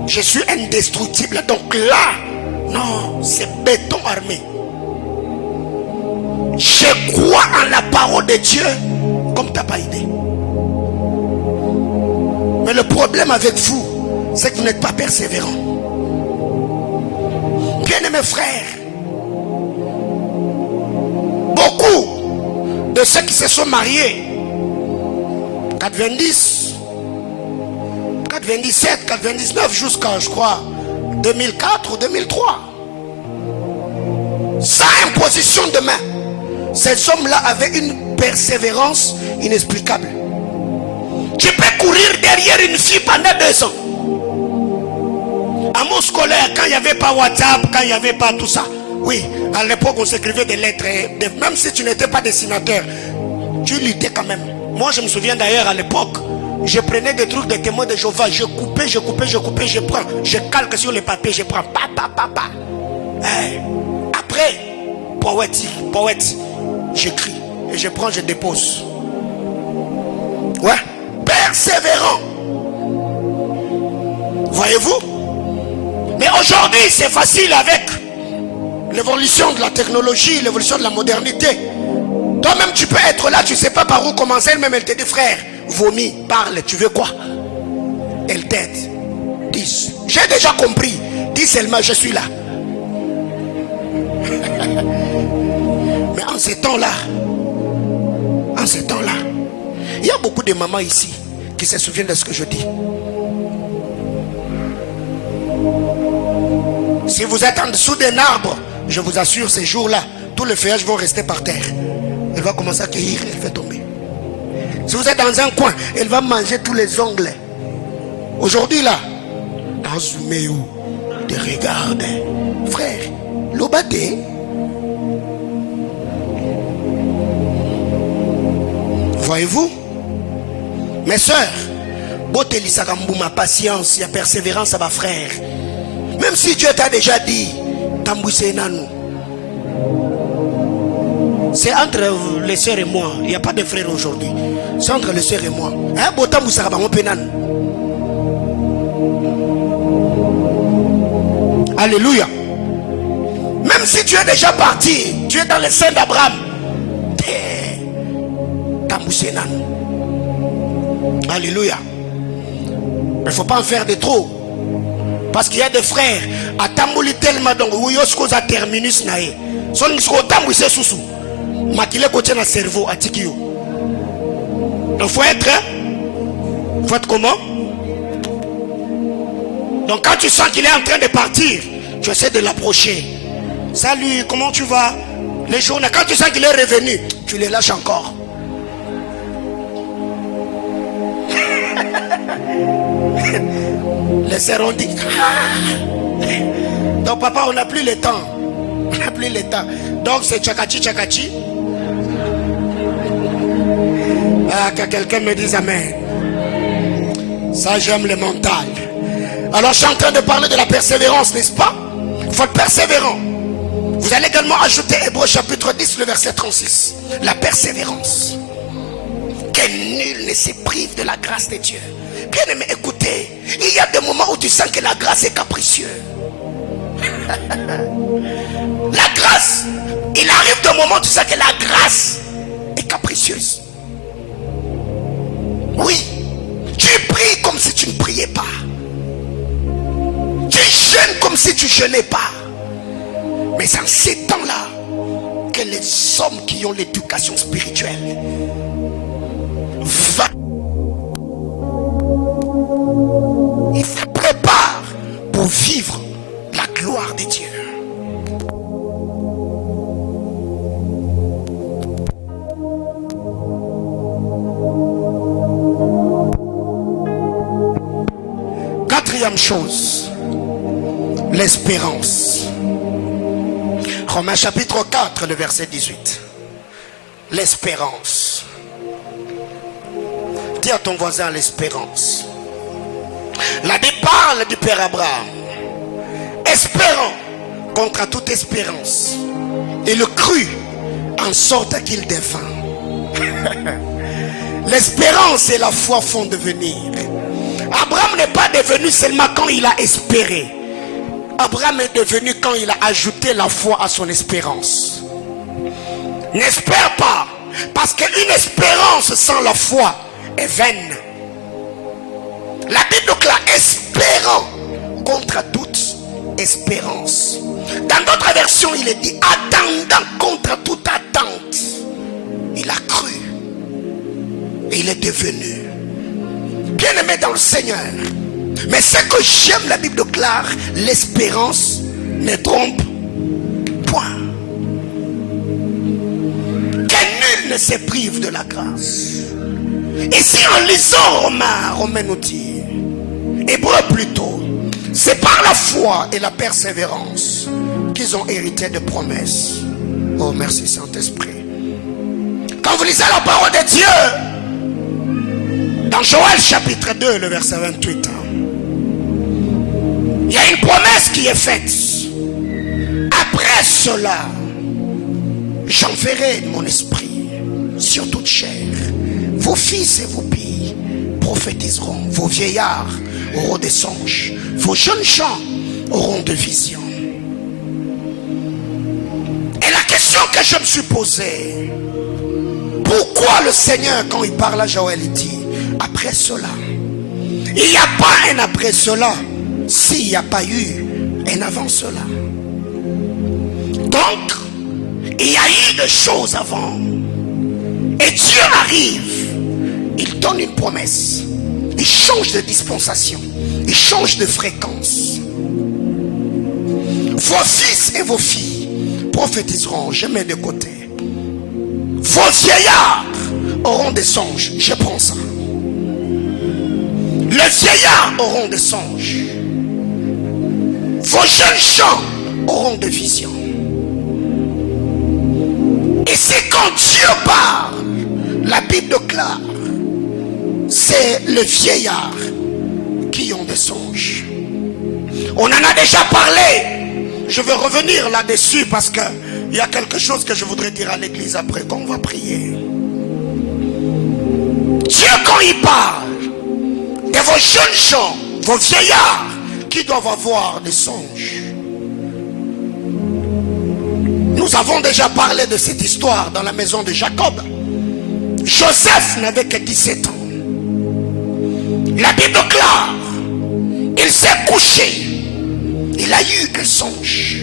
Je suis indestructible. Donc là, non, c'est béton armé. Je crois en la parole de Dieu comme tu n'as pas idée. Mais le problème avec vous, c'est que vous n'êtes pas persévérant. Bien-aimés frères, beaucoup de ceux qui se sont mariés, 90, 97, 99 jusqu'à, je crois, 2004 ou 2003, sans imposition de main, ces hommes-là avaient une persévérance inexplicable. Tu peux courir derrière une fille pendant 2 ans. À mon scolaire, quand il n'y avait pas WhatsApp, quand il n'y avait pas tout ça, oui, à l'époque on s'écrivait des lettres, même si tu n'étais pas dessinateur, tu luttais quand même. Moi je me souviens d'ailleurs à l'époque, je prenais des trucs des témoins de Jéhovah, je coupais, je prends, je calque sur les papiers, je prends, Après, poète, j'écris et je prends, je dépose. Ouais, persévérant. Voyez-vous? Mais aujourd'hui, c'est facile avec l'évolution de la technologie, l'évolution de la modernité. Toi-même, tu peux être là, tu ne sais pas par où commencer. Elle-même, elle te dit, frère, vomis, parle, tu veux quoi? Elle t'aide. Dis, j'ai déjà compris. Dis seulement, je suis là. Mais en ces temps-là, il y a beaucoup de mamans ici qui se souviennent de ce que je dis. Si vous êtes en dessous d'un arbre, je vous assure, ces jours-là, tous les feuillages vont rester par terre. Elle va commencer à cueillir, elle va tomber. Si vous êtes dans un coin, elle va manger tous les ongles. Aujourd'hui là, Azumeu, te regarde, frère, l'obate. Voyez-vous? Mes soeurs, ma patience, il y a persévérance à ma frère. Même si Dieu t'a déjà dit, c'est entre les sœurs et moi. Il n'y a pas de frères aujourd'hui. C'est entre les sœurs et moi. Alléluia. Même si tu es déjà parti, tu es dans le sein d'Abraham. Alléluia. Il ne faut pas en faire de trop. Parce qu'il y a des frères à Tambouli tellement donc où yosko za terminus nae. Son nisko tambouli c'est sous. Makile côté na cerveau à tikio. Donc faut être comment? Donc quand tu sens qu'il est en train de partir, tu essaies de l'approcher. Salut, comment tu vas? Les journées, quand tu sens qu'il est revenu, tu les lâches encore. Les serrons dit. Donc papa, on n'a plus le temps. On n'a plus le temps. Donc c'est tchakachi. Ah, que quelqu'un me dise amen. Ça, j'aime le mental. Alors je suis en train de parler de la persévérance, n'est-ce pas? Il faut être persévérant. Vous allez également ajouter Hébreux chapitre 10, le verset 36. La persévérance. Que nul ne se prive de la grâce de Dieu. Bien aimé, écoutez, il y a des moments où tu sens que la grâce est capricieuse. La grâce, il arrive des moments où tu sens que la grâce est capricieuse. Oui, tu pries comme si tu ne priais pas. Tu jeûnes comme si tu ne jeûnais pas. Mais c'est en ces temps-là que les hommes qui ont l'éducation spirituelle ils se préparent pour vivre la gloire de Dieu. Quatrième chose, l'espérance. Romains chapitre 4, le verset 18. L'espérance. Dis à ton voisin l'espérance. La Bible parle du Père Abraham. Espérant contre toute espérance. Et le crut en sorte qu'il devint. L'espérance et la foi font devenir. Abraham n'est pas devenu seulement quand il a espéré. Abraham est devenu quand il a ajouté la foi à son espérance. N'espère pas, parce qu'une espérance sans la foi est vaine. La Bible déclare espérant contre toute espérance. Dans d'autres versions, il est dit attendant contre toute attente. Il a cru et il est devenu. Bien aimé dans le Seigneur. Mais ce que j'aime, la Bible déclare, l'espérance ne trompe point. Que nul ne se prive de la grâce. Et si en lisant Romains nous dit, Hébreux plutôt, c'est par la foi et la persévérance qu'ils ont hérité de promesses. Oh merci Saint-Esprit. Quand vous lisez la parole de Dieu, dans Joël chapitre 2, le verset 28, il y a une promesse qui est faite. Après cela, j'enverrai mon esprit sur toute chair. Vos fils et vos filles prophétiseront. Vos vieillards auront des songes. Vos jeunes gens auront des visions. Et la question que je me suis posée, pourquoi le Seigneur, quand il parle à Joël, il dit après cela? Il n'y a pas un après cela s'il n'y a pas eu un avant cela. Donc, il y a eu des choses avant. Et Dieu arrive, il donne une promesse. Il change de dispensation. Il change de fréquence. Vos fils et vos filles prophétiseront, je mets de côté. Vos vieillards auront des songes, je prends ça. Les vieillards auront des songes. Vos jeunes gens auront des visions. Et c'est quand Dieu parle, la Bible déclare, c'est les vieillards qui ont des songes. On en a déjà parlé. Je vais revenir là-dessus parce qu'il y a quelque chose que je voudrais dire à l'église après qu'on va prier. Dieu, quand il parle de vos jeunes gens, vos vieillards qui doivent avoir des songes. Nous avons déjà parlé de cette histoire dans la maison de Jacob. Joseph n'avait que 17 ans. La Bible déclare, il s'est couché. Il a eu un songe.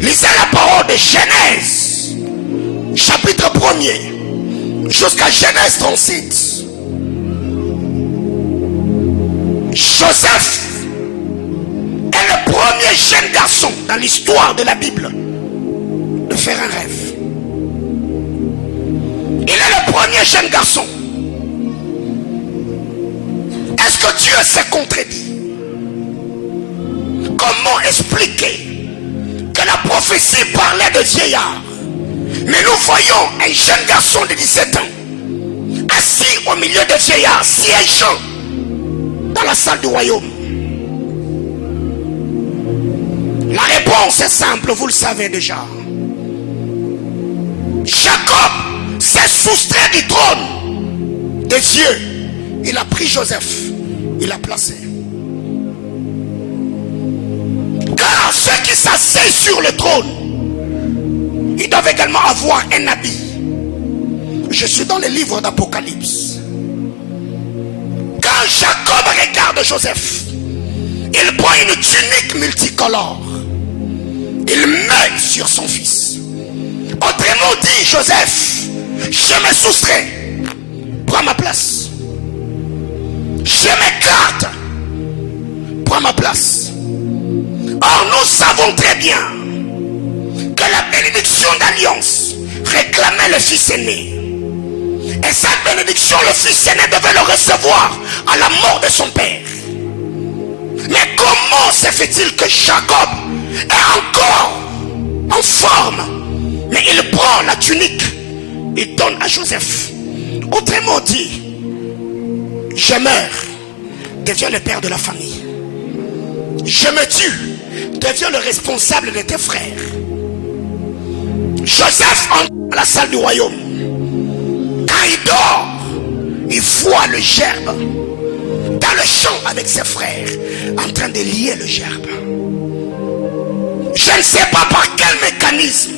Lisez la parole de Genèse, chapitre 1er, jusqu'à Genèse 37. Joseph est le premier jeune garçon dans l'histoire de la Bible de faire un rêve. Il est le premier jeune garçon. Est-ce que Dieu s'est contredit? Comment expliquer que la prophétie parlait de vieillards, mais nous voyons un jeune garçon de 17 ans assis au milieu de vieillards siégeant dans la salle du royaume? La réponse est simple, vous le savez déjà. Jacob s'est soustrait du trône de Dieu Il a pris Joseph, il l'a placé. Car ceux qui s'asseyent sur le trône, ils doivent également avoir un habit. Je suis dans le livre d'Apocalypse. Quand Jacob regarde Joseph, il prend une tunique multicolore. Il met sur son fils. Autrement dit, Joseph, je me soustrais. Prends ma place. Je m'écarte. Prends ma place. Or, nous savons très bien que la bénédiction d'alliance réclamait le fils aîné. Et cette bénédiction, le fils aîné devait le recevoir à la mort de son père. Mais comment se fait-il que Jacob est encore en forme, mais il prend la tunique et donne à Joseph? Autrement dit, je meurs, deviens le père de la famille. Je me tue, deviens le responsable de tes frères. Joseph entre dans la salle du royaume. Quand il dort, il voit le gerbe dans le champ avec ses frères, en train de lier le gerbe. Je ne sais pas par quel mécanisme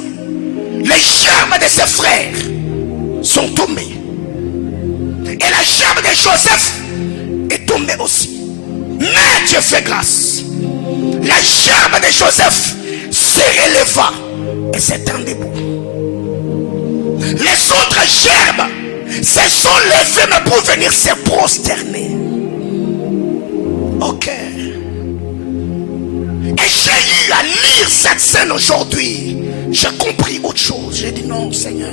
les gerbes de ses frères sont tombés. Et la gerbe de Joseph est tombée aussi. Mais Dieu fait grâce. La gerbe de Joseph se releva et s'étend debout. Les autres gerbes se sont levées mais pour venir se prosterner. Ok. Et j'ai eu à lire cette scène aujourd'hui. J'ai compris autre chose. J'ai dit non, Seigneur,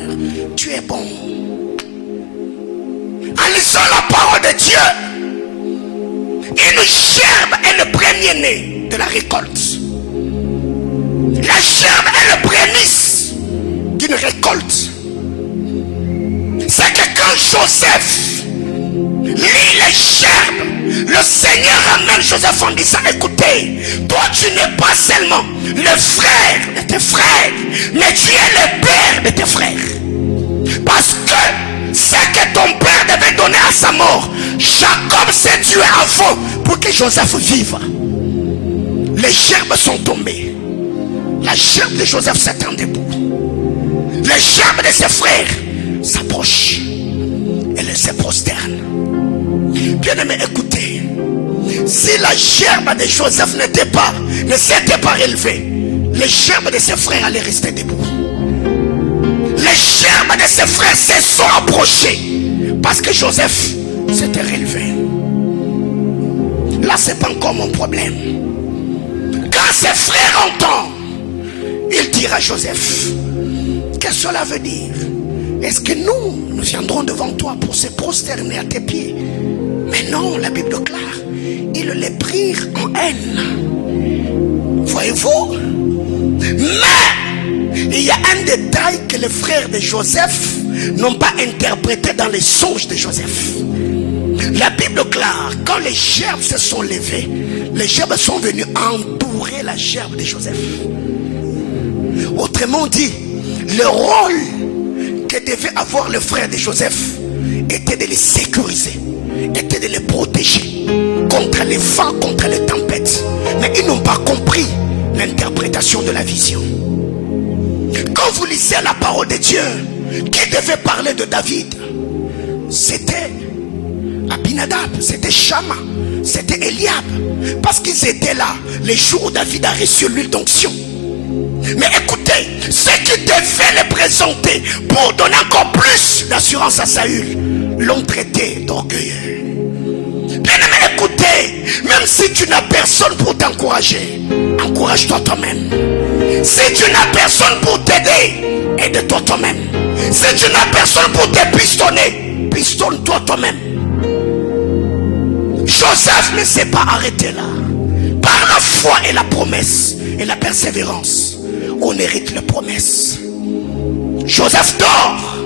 tu es bon. En lisant la parole de Dieu, une gerbe est le premier-né de la récolte. La gerbe est le prémisse d'une récolte. C'est que quand Joseph lit les gerbes, le Seigneur ramène Joseph en disant: écoutez, toi tu n'es pas seulement le frère de tes frères, mais tu es le père de tes frères. Parce que ce que ton père devait donner à sa mort, Jacob s'est tué avant pour que Joseph vive. Les gerbes sont tombées. La gerbe de Joseph s'étend debout. Les gerbes de ses frères s'approchent et les se prosternent. Bien-aimé, écoutez, si la gerbe de Joseph ne s'était pas relevée, les gerbes de ses frères allaient rester debout. Les gerbes de ses frères se sont approchés parce que Joseph s'était relevé. Là, c'est pas encore mon problème. Quand ses frères entendent, il dira à Joseph: qu'est-ce que cela veut dire? Est-ce que nous viendrons devant toi pour se prosterner à tes pieds? Mais non, la Bible déclare, ils les prirent en haine. Voyez-vous? Mais il y a un détail que les frères de Joseph n'ont pas interprété dans les songes de Joseph. La Bible déclare, quand les gerbes se sont levées, les gerbes sont venues entourer la gerbe de Joseph. Autrement dit, le rôle que devait avoir le frère de Joseph était de les sécuriser, était de les protéger contre les vents, contre les tempêtes. Mais ils n'ont pas compris l'interprétation de la vision. Quand vous lisez la parole de Dieu, qui devait parler de David? C'était Abinadab, c'était Shama, c'était Eliab. Parce qu'ils étaient là les jours où David a reçu l'huile d'onction. Mais écoutez, ceux qui devaient les présenter pour donner encore plus d'assurance à Saül l'ont traité d'orgueilleux. Bien-aimé, écoutez, même si tu n'as personne pour t'encourager, encourage-toi toi-même. Si tu n'as personne pour t'aider, aide-toi toi-même. Si tu n'as personne pour te pistonner, pistonne-toi toi-même. Joseph ne s'est pas arrêté là. Par la foi et la promesse et la persévérance, on hérite la promesse. Joseph dort.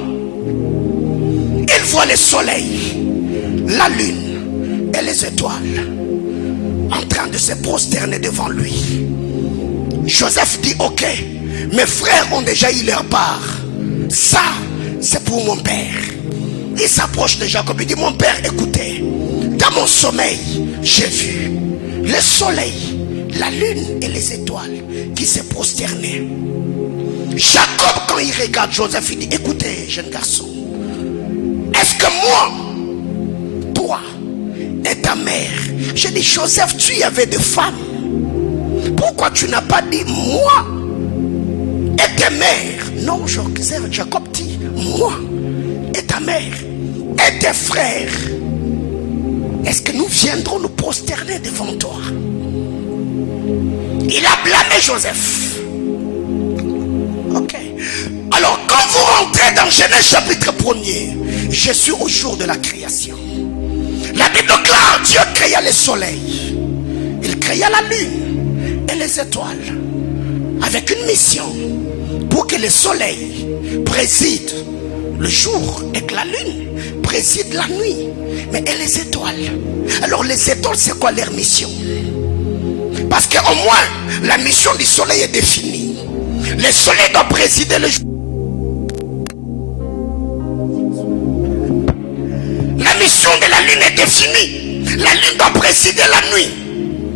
Il voit le soleil, la lune et les étoiles en train de se prosterner devant lui. Joseph dit: ok, mes frères ont déjà eu leur part. Ça, c'est pour mon père. Il s'approche de Jacob et dit: mon père, écoutez, dans mon sommeil, j'ai vu le soleil, la lune et les étoiles qui se prosternaient. Jacob, quand il regarde Joseph, il dit, écoutez, jeune garçon, est-ce que moi, toi et ta mère, j'ai dit, Joseph, tu y avais des femmes. Pourquoi tu n'as pas dit moi et tes mères? Non, Jacob dit, moi et ta mère et tes frères, est-ce que nous viendrons nous prosterner devant toi? Il a blâmé Joseph. Ok. Alors quand vous rentrez dans Genèse chapitre 1er, je suis au jour de la création. La Bible déclare, Dieu créa le soleil, il créa la lune et les étoiles avec une mission pour que le soleil préside le jour et que la lune préside la nuit. Mais et les étoiles? Alors les étoiles, c'est quoi leur mission? Parce qu'au moins la mission du soleil est définie. Le soleil doit présider le jour. La mission de la lune est définie. La lune doit présider la nuit.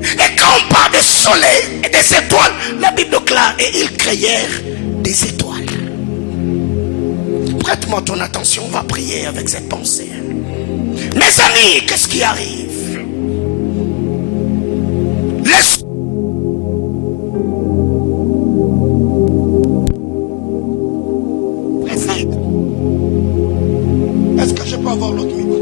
Et quand on parle de soleil et des étoiles, la Bible déclare, et ils créèrent des étoiles. Prête-moi ton attention, on va prier avec cette pensée. Mes amis, qu'est-ce qui arrive? Est-ce que je peux avoir l'autre micro?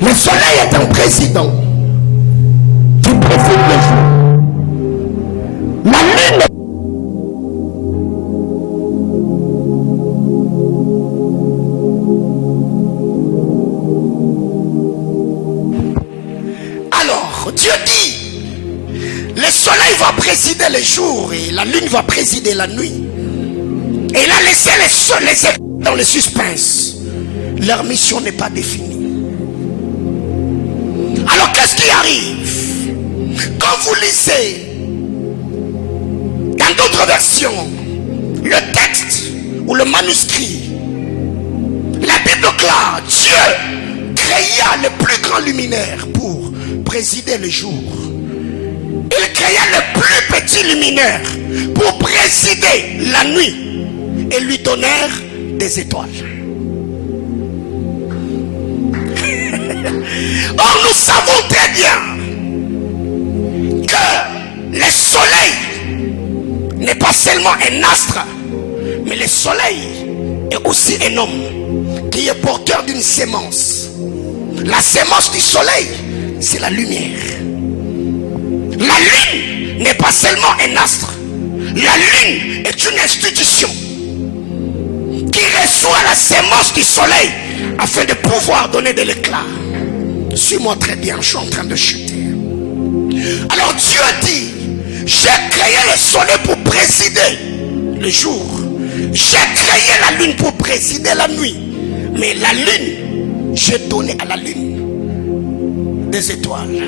Le soleil est un président qui préside le jour. La lune. Alors, Dieu dit, le soleil va présider le jour et la lune va présider la nuit. Et il a laissé les étoiles dans le suspense. Leur mission n'est pas définie. Alors qu'est-ce qui arrive? Quand vous lisez dans d'autres versions le texte ou le manuscrit, la Bible déclare, Dieu créa le plus grand luminaire pour présider le jour. Il créa le plus petit luminaire pour présider la nuit et lui donnèrent des étoiles. Or nous savons très bien que le soleil n'est pas seulement un astre, mais le soleil est aussi un homme qui est porteur d'une sémence. La sémence du soleil, c'est la lumière. La lune n'est pas seulement un astre. La lune est une institution qui reçoit la sémence du soleil afin de pouvoir donner de l'éclat. Suis-moi très bien, je suis en train de chuter. Alors Dieu dit, j'ai créé le soleil pour présider le jour. J'ai créé la lune pour présider la nuit. Mais la lune, j'ai donné à la lune des étoiles.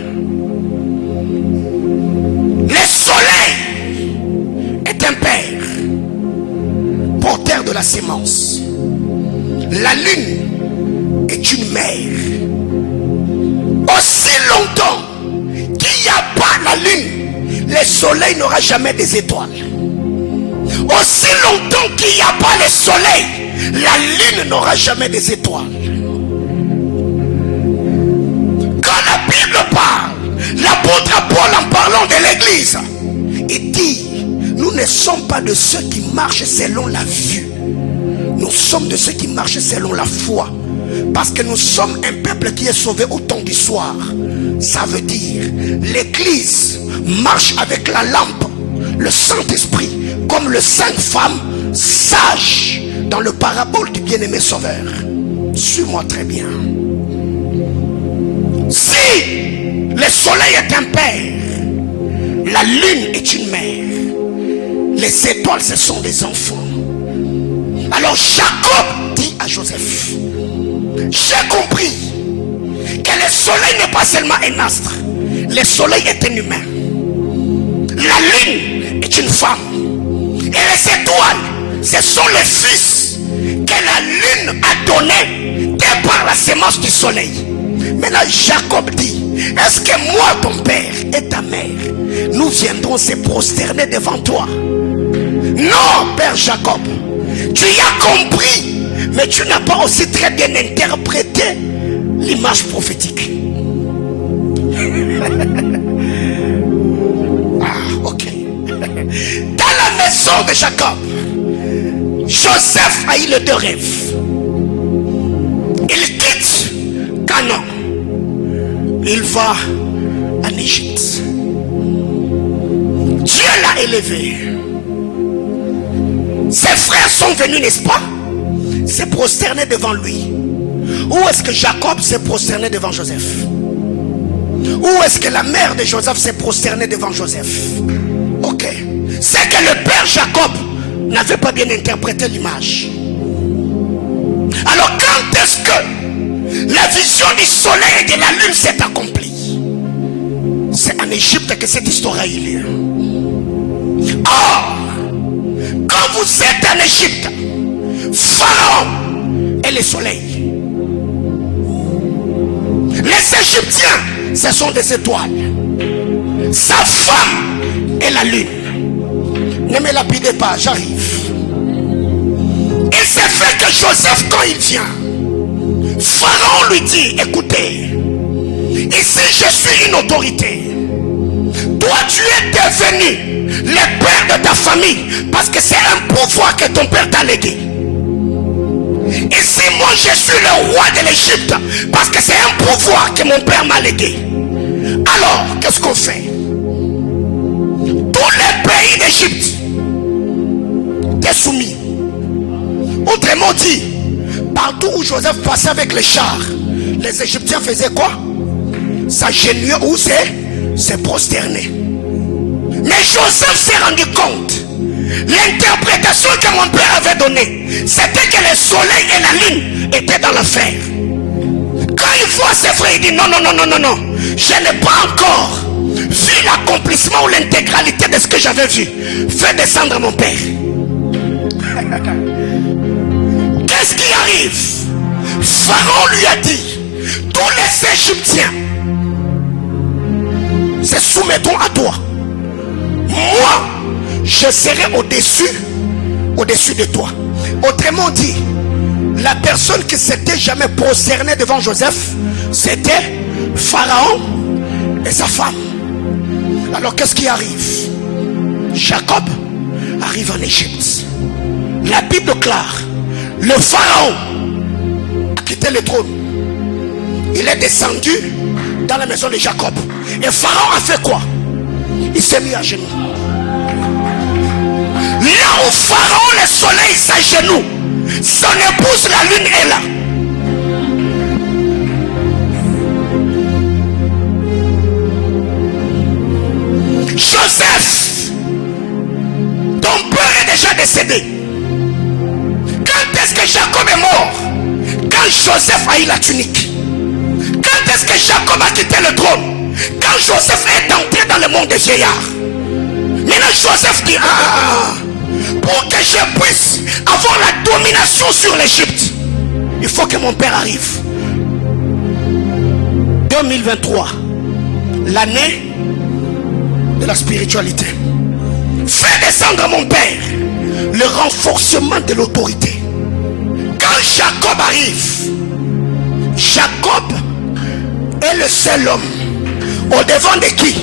Le soleil est un père, porteur de la sémence. La lune est une mère. Aussi longtemps qu'il n'y a pas la lune, le soleil n'aura jamais des étoiles. Aussi longtemps qu'il n'y a pas le soleil, la lune n'aura jamais des étoiles. Quand la Bible parle, l'apôtre Paul, en parlant de l'église, il dit, nous ne sommes pas de ceux qui marchent selon la vue. Nous sommes de ceux qui marchent selon la foi. Parce que nous sommes un peuple qui est sauvé au temps du soir. Ça veut dire, l'église marche avec la lampe, le Saint-Esprit, comme les 5 femmes sages dans le parabole du bien-aimé sauveur. Suis-moi très bien. Si le soleil est un père, la lune est une mère, les étoiles ce sont des enfants. Alors Jacob dit à Joseph, j'ai compris que le soleil n'est pas seulement un astre, Le soleil est un humain. La lune est une femme. Et les étoiles, ce sont les fils que la lune a donnés par la sémence du soleil. Maintenant Jacob dit, est-ce que moi ton père et ta mère, nous viendrons se prosterner devant toi? Non, père Jacob, tu y as compris, mais tu n'as pas aussi très bien interprété l'image prophétique. Ah, ok. Dans la maison de Jacob, Joseph a eu les deux rêves. Il quitte Canaan. Il va en Égypte. Dieu l'a élevé. Ses frères sont venus, n'est-ce pas, se prosterner devant lui. Où est-ce que Jacob s'est prosterné devant Joseph? Où est-ce que la mère de Joseph s'est prosternée devant Joseph? Ok. C'est que le père Jacob n'avait pas bien interprété l'image. Alors quand est-ce que la vision du soleil et de la lune s'est accomplie? C'est en Égypte que cette histoire a eu lieu. Or, quand vous êtes en Égypte, Pharaon est le soleil. Les Égyptiens, ce sont des étoiles. Sa femme est la lune. Ne me lapidez pas, j'arrive. Il s'est fait que Joseph, quand il vient, Pharaon lui dit, écoutez, ici je suis une autorité. Toi tu es devenu le père de ta famille parce que c'est un pouvoir que ton père t'a légué. Ici moi je suis le roi de l'Égypte parce que c'est un pouvoir que mon père m'a légué. Alors qu'est-ce qu'on fait? Tous les pays d'Égypte étaient soumis. Autrement dit, partout où Joseph passait avec les chars, les Égyptiens faisaient quoi? S'agenouiller ou se prosterner. Mais Joseph s'est rendu compte, l'interprétation que mon père avait donnée, c'était que le soleil et la lune étaient dans l'affaire. Quand il voit ses frères, il dit non, je n'ai pas encore vu l'accomplissement ou l'intégralité de ce que j'avais vu. Fais descendre mon père. Qu'est-ce qui arrive? Pharaon lui a dit, tous les Égyptiens se soumettront à toi. Moi, je serai au-dessus de toi. Autrement dit, la personne qui s'était jamais prosternée devant Joseph, c'était Pharaon et sa femme. Alors qu'est-ce qui arrive? Jacob arrive en Égypte. La Bible déclare, le Pharaon a quitté le trône. Il est descendu dans la maison de Jacob. Et Pharaon a fait quoi? Il s'est mis à genoux. Là où Pharaon, le soleil, s'agenouille, son épouse, la lune, est là. Joseph, ton père est déjà décédé. Quand est-ce que Jacob est mort? Quand Joseph a eu la tunique. Quand est-ce que Jacob a quitté le trône? Quand Joseph est entré dans le monde des vieillards. Maintenant Joseph dit, pour que je puisse avoir la domination sur l'Égypte, il faut que mon père arrive. 2023, l'année de la spiritualité. Fais descendre mon père le renforcement de l'autorité. Quand Jacob arrive, Jacob est le seul homme au devant de qui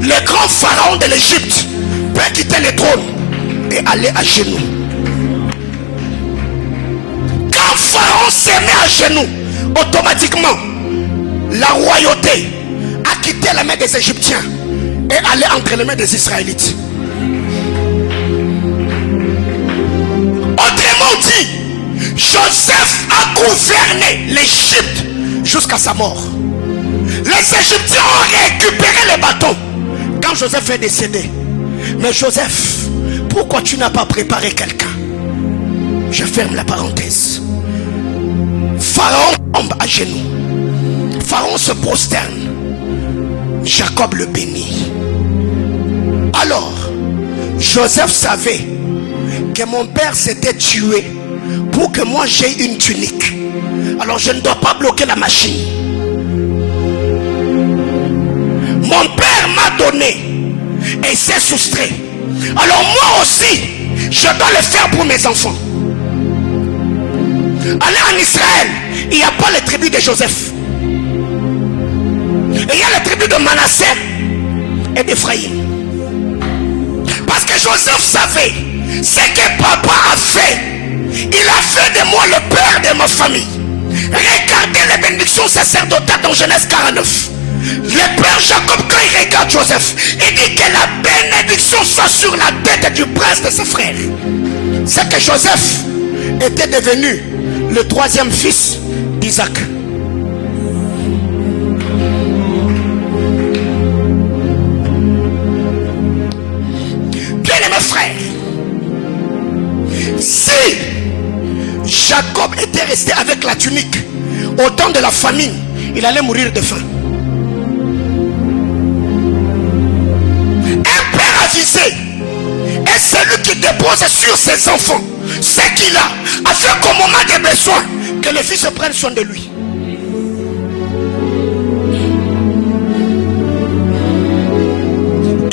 le grand pharaon de l'Égypte peut quitter le trône et aller à genoux. Quand pharaon se met à genoux, automatiquement la royauté a quitté la main des Égyptiens et allé entre les mains des Israélites. Autrement dit, Joseph a gouverné l'Égypte jusqu'à sa mort. Les Égyptiens ont récupéré les bâtons quand Joseph est décédé. Mais Joseph, pourquoi tu n'as pas préparé quelqu'un? Je ferme la parenthèse. Pharaon tombe à genoux. Pharaon se prosterne. Jacob le bénit. Alors, Joseph savait que mon père s'était tué pour que moi j'aie une tunique. Alors je ne dois pas bloquer la machine. Mon père m'a donné et s'est soustrait. Alors moi aussi, je dois le faire pour mes enfants. Allez en Israël, il n'y a pas les tribus de Joseph. Et il y a les tribus de Manassé et d'Éphraïm. Parce que Joseph savait ce que papa a fait. Il a fait de moi le père de ma famille. Regardez les bénédictions sacerdotales dans Genèse 49. Le père Jacob, quand il regarde Joseph, il dit que la bénédiction soit sur la tête du prince de ses frères. C'est que Joseph était devenu le troisième fils d'Isaac. Bien-aimés frères, si Jacob était resté avec la tunique au temps de la famine, il allait mourir de faim. Un père avisé est celui qui dépose sur ses enfants ce qu'il a, afin qu'au moment des besoins, que le fils prenne soin de lui.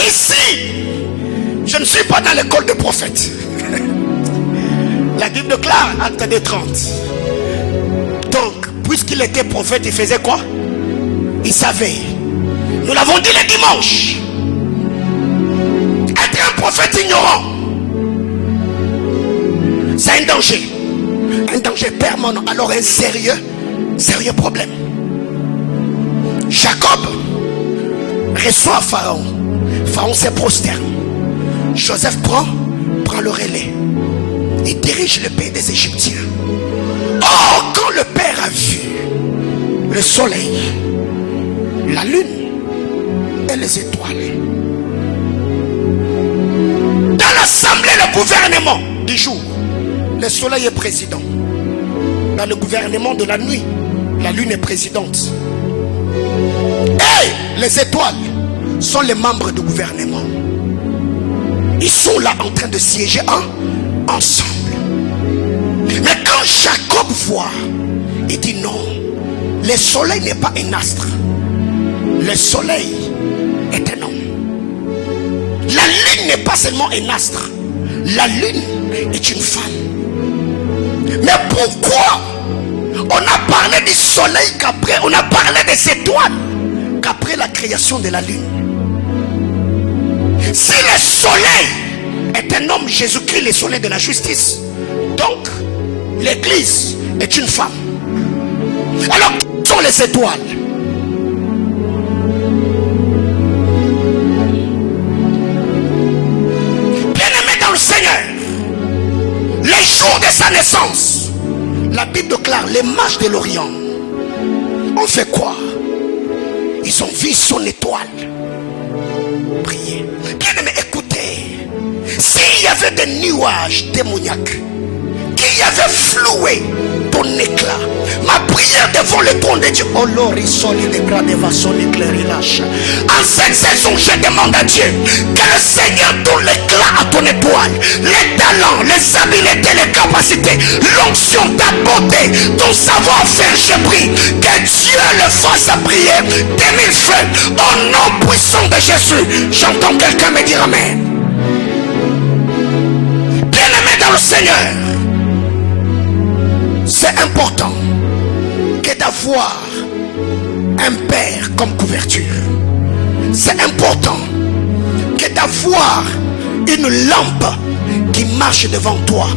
Ici, je ne suis pas dans l'école de prophètes. La Bible déclare, acte des 30. Donc, puisqu'il était prophète, il faisait quoi? Il savait. Nous l'avons dit le dimanche. Être un prophète ignorant, c'est un danger. Un danger permanent. Alors un sérieux problème. Jacob reçoit Pharaon. Pharaon se prosterne. Joseph prend le relais. Il dirige le pays des Égyptiens. Oh, quand le père a vu le soleil, la lune et les étoiles, dans l'assemblée, le gouvernement du jour, le soleil est président. Dans le gouvernement de la nuit, la lune est présidente. Et les étoiles sont les membres du gouvernement. Ils sont là en train de siéger ensemble. Mais quand Jacob voit, il dit non, le soleil n'est pas un astre. Le soleil est un homme. La lune n'est pas seulement un astre. La lune est une femme. Mais pourquoi on a parlé du soleil qu'après, on a parlé des étoiles qu'après la création de la lune? Si le soleil est un homme, Jésus-Christ, le soleil de la justice, donc l'église est une femme. Alors, quelles sont les étoiles? Bien-aimé dans le Seigneur, les jours de sa naissance, la Bible déclare les mages de l'Orient ont fait quoi? Ils ont vu son étoile briller. Bien-aimé, écoutez, s'il y avait des nuages démoniaques qui avaient floué ton éclat, ma prière devant le trône de Dieu, oh Lord, en cette saison, je demande à Dieu que le Seigneur donne l'éclat à ton étoile, les talents, les habiletés, les capacités, l'onction, ta beauté, ton savoir-faire. Je prie que Dieu le fasse briller des mille feux au nom puissant de Jésus. J'entends quelqu'un me dire amen. Bien-aimé dans le Seigneur, c'est important que d'avoir un père comme couverture. C'est important que d'avoir une lampe qui marche devant toi.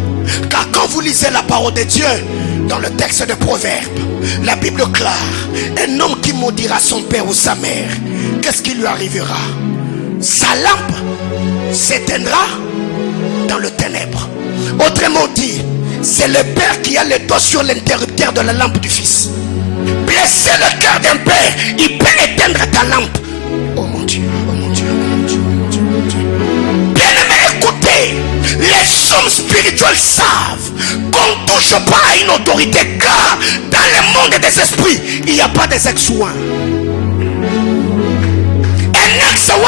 Car quand vous lisez la parole de Dieu dans le texte de Proverbes, la Bible déclare: un homme qui maudira son père ou sa mère, qu'est-ce qui lui arrivera? Sa lampe s'éteindra dans le ténèbre. Autrement dit, c'est le père qui a le doigt sur l'interrupteur de la lampe du fils. Blesser le cœur d'un père, il peut éteindre ta lampe. Oh mon Dieu, oh mon Dieu, oh mon Dieu, oh mon Dieu, oh mon Dieu. Bien-aimés, écoutez, les hommes spirituels savent qu'on ne touche pas à une autorité, car dans le monde des esprits, il n'y a pas des ex-soins.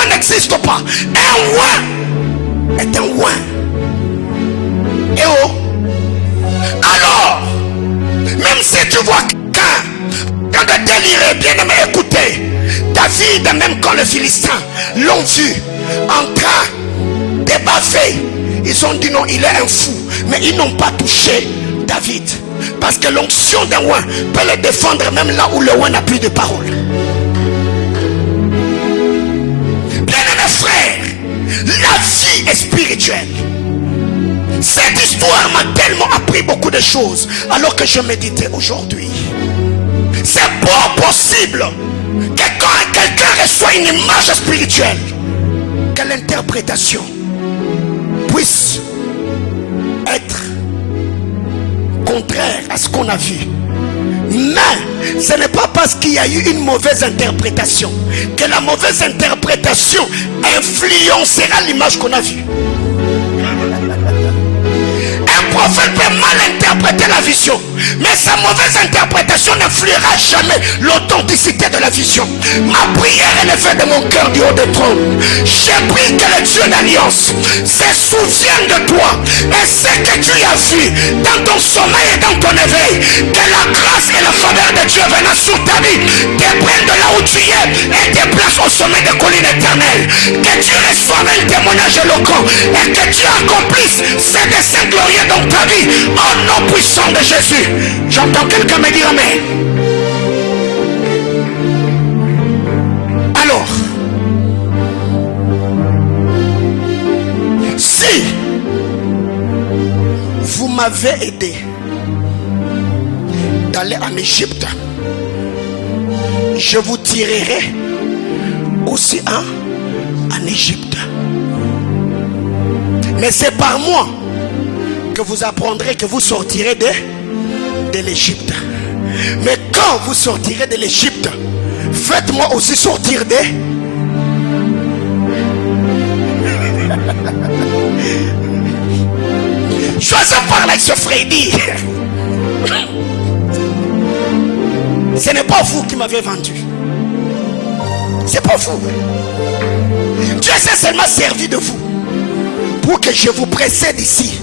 oin n'existe pas. Un oin est un oin. Et oh, alors, même si tu vois quelqu'un de déliré, bien aimé, écoutez, David, même quand les Philistins l'ont vu en train de baffer, ils ont dit non, il est un fou. Mais ils n'ont pas touché David. Parce que l'onction d'un oin peut le défendre même là où le oin n'a plus de parole. Bien-aimés frères, la vie est spirituelle. Cette histoire m'a tellement appris beaucoup de choses alors que je méditais aujourd'hui. C'est pas possible que quand quelqu'un reçoit une image spirituelle, que l'interprétation puisse être contraire à ce qu'on a vu. Mais ce n'est pas parce qu'il y a eu une mauvaise interprétation que la mauvaise interprétation influencera l'image qu'on a vue. Un prophète peut mal interpréter la vision, mais sa mauvaise interprétation n'influera jamais l'authenticité de la vision. Ma prière est levée de mon cœur du haut de trône. J'ai pris que le Dieu d'alliance se souvienne de toi et ce que tu as vu dans ton sommeil et dans ton éveil, que la grâce et la faveur de Dieu venant sur ta vie te prennent de là où tu es et te place au sommet des collines éternelles. Que Dieu reçoive un témoignage éloquent et que Dieu accomplisse ses desseins glorieux dans ta vie au nom puissant de Jésus. J'entends quelqu'un me dire amen. Alors, si vous m'avez aidé d'aller en Égypte, je vous tirerai aussi en Égypte. Mais c'est par moi que vous apprendrez que vous sortirez de l'Égypte. Mais quand vous sortirez de l'Égypte, faites-moi aussi sortir de... Joseph parle avec ce frère, dit ce n'est pas vous qui m'avez vendu. C'est pas vous. Dieu s'est seulement servi de vous pour que je vous précède ici.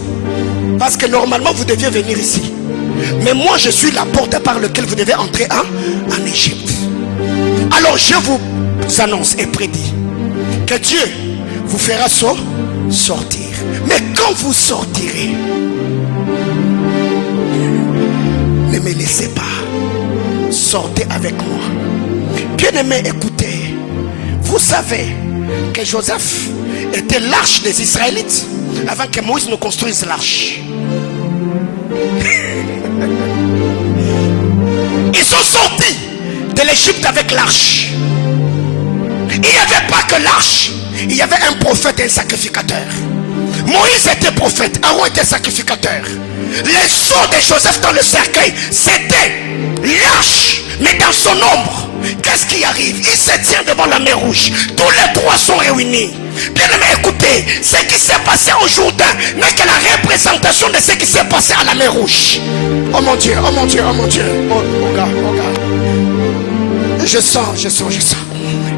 Parce que normalement vous deviez venir ici. Mais moi je suis la porte par laquelle vous devez entrer en Égypte. Alors je vous annonce et prédis que Dieu vous fera sortir. Mais quand vous sortirez, ne me laissez pas. Sortez avec moi. Bien-aimés, écoutez. Vous savez que Joseph était l'arche des Israélites avant que Moïse ne construise l'arche. Ils sont sortis de l'Égypte avec l'arche. Il n'y avait pas que l'arche. Il y avait un prophète et un sacrificateur. Moïse était prophète, Aaron était sacrificateur. Les sceaux de Joseph dans le cercueil, c'était l'arche, mais dans son ombre. Qu'est-ce qui arrive? Il se tient devant la mer Rouge. Tous les trois sont réunis. Bien aimé, écoutez, ce qui s'est passé au Jourdain n'est que la représentation de ce qui s'est passé à la mer Rouge. Oh mon Dieu, oh mon Dieu, oh mon Dieu. Oh gars, oh gars. Je sens.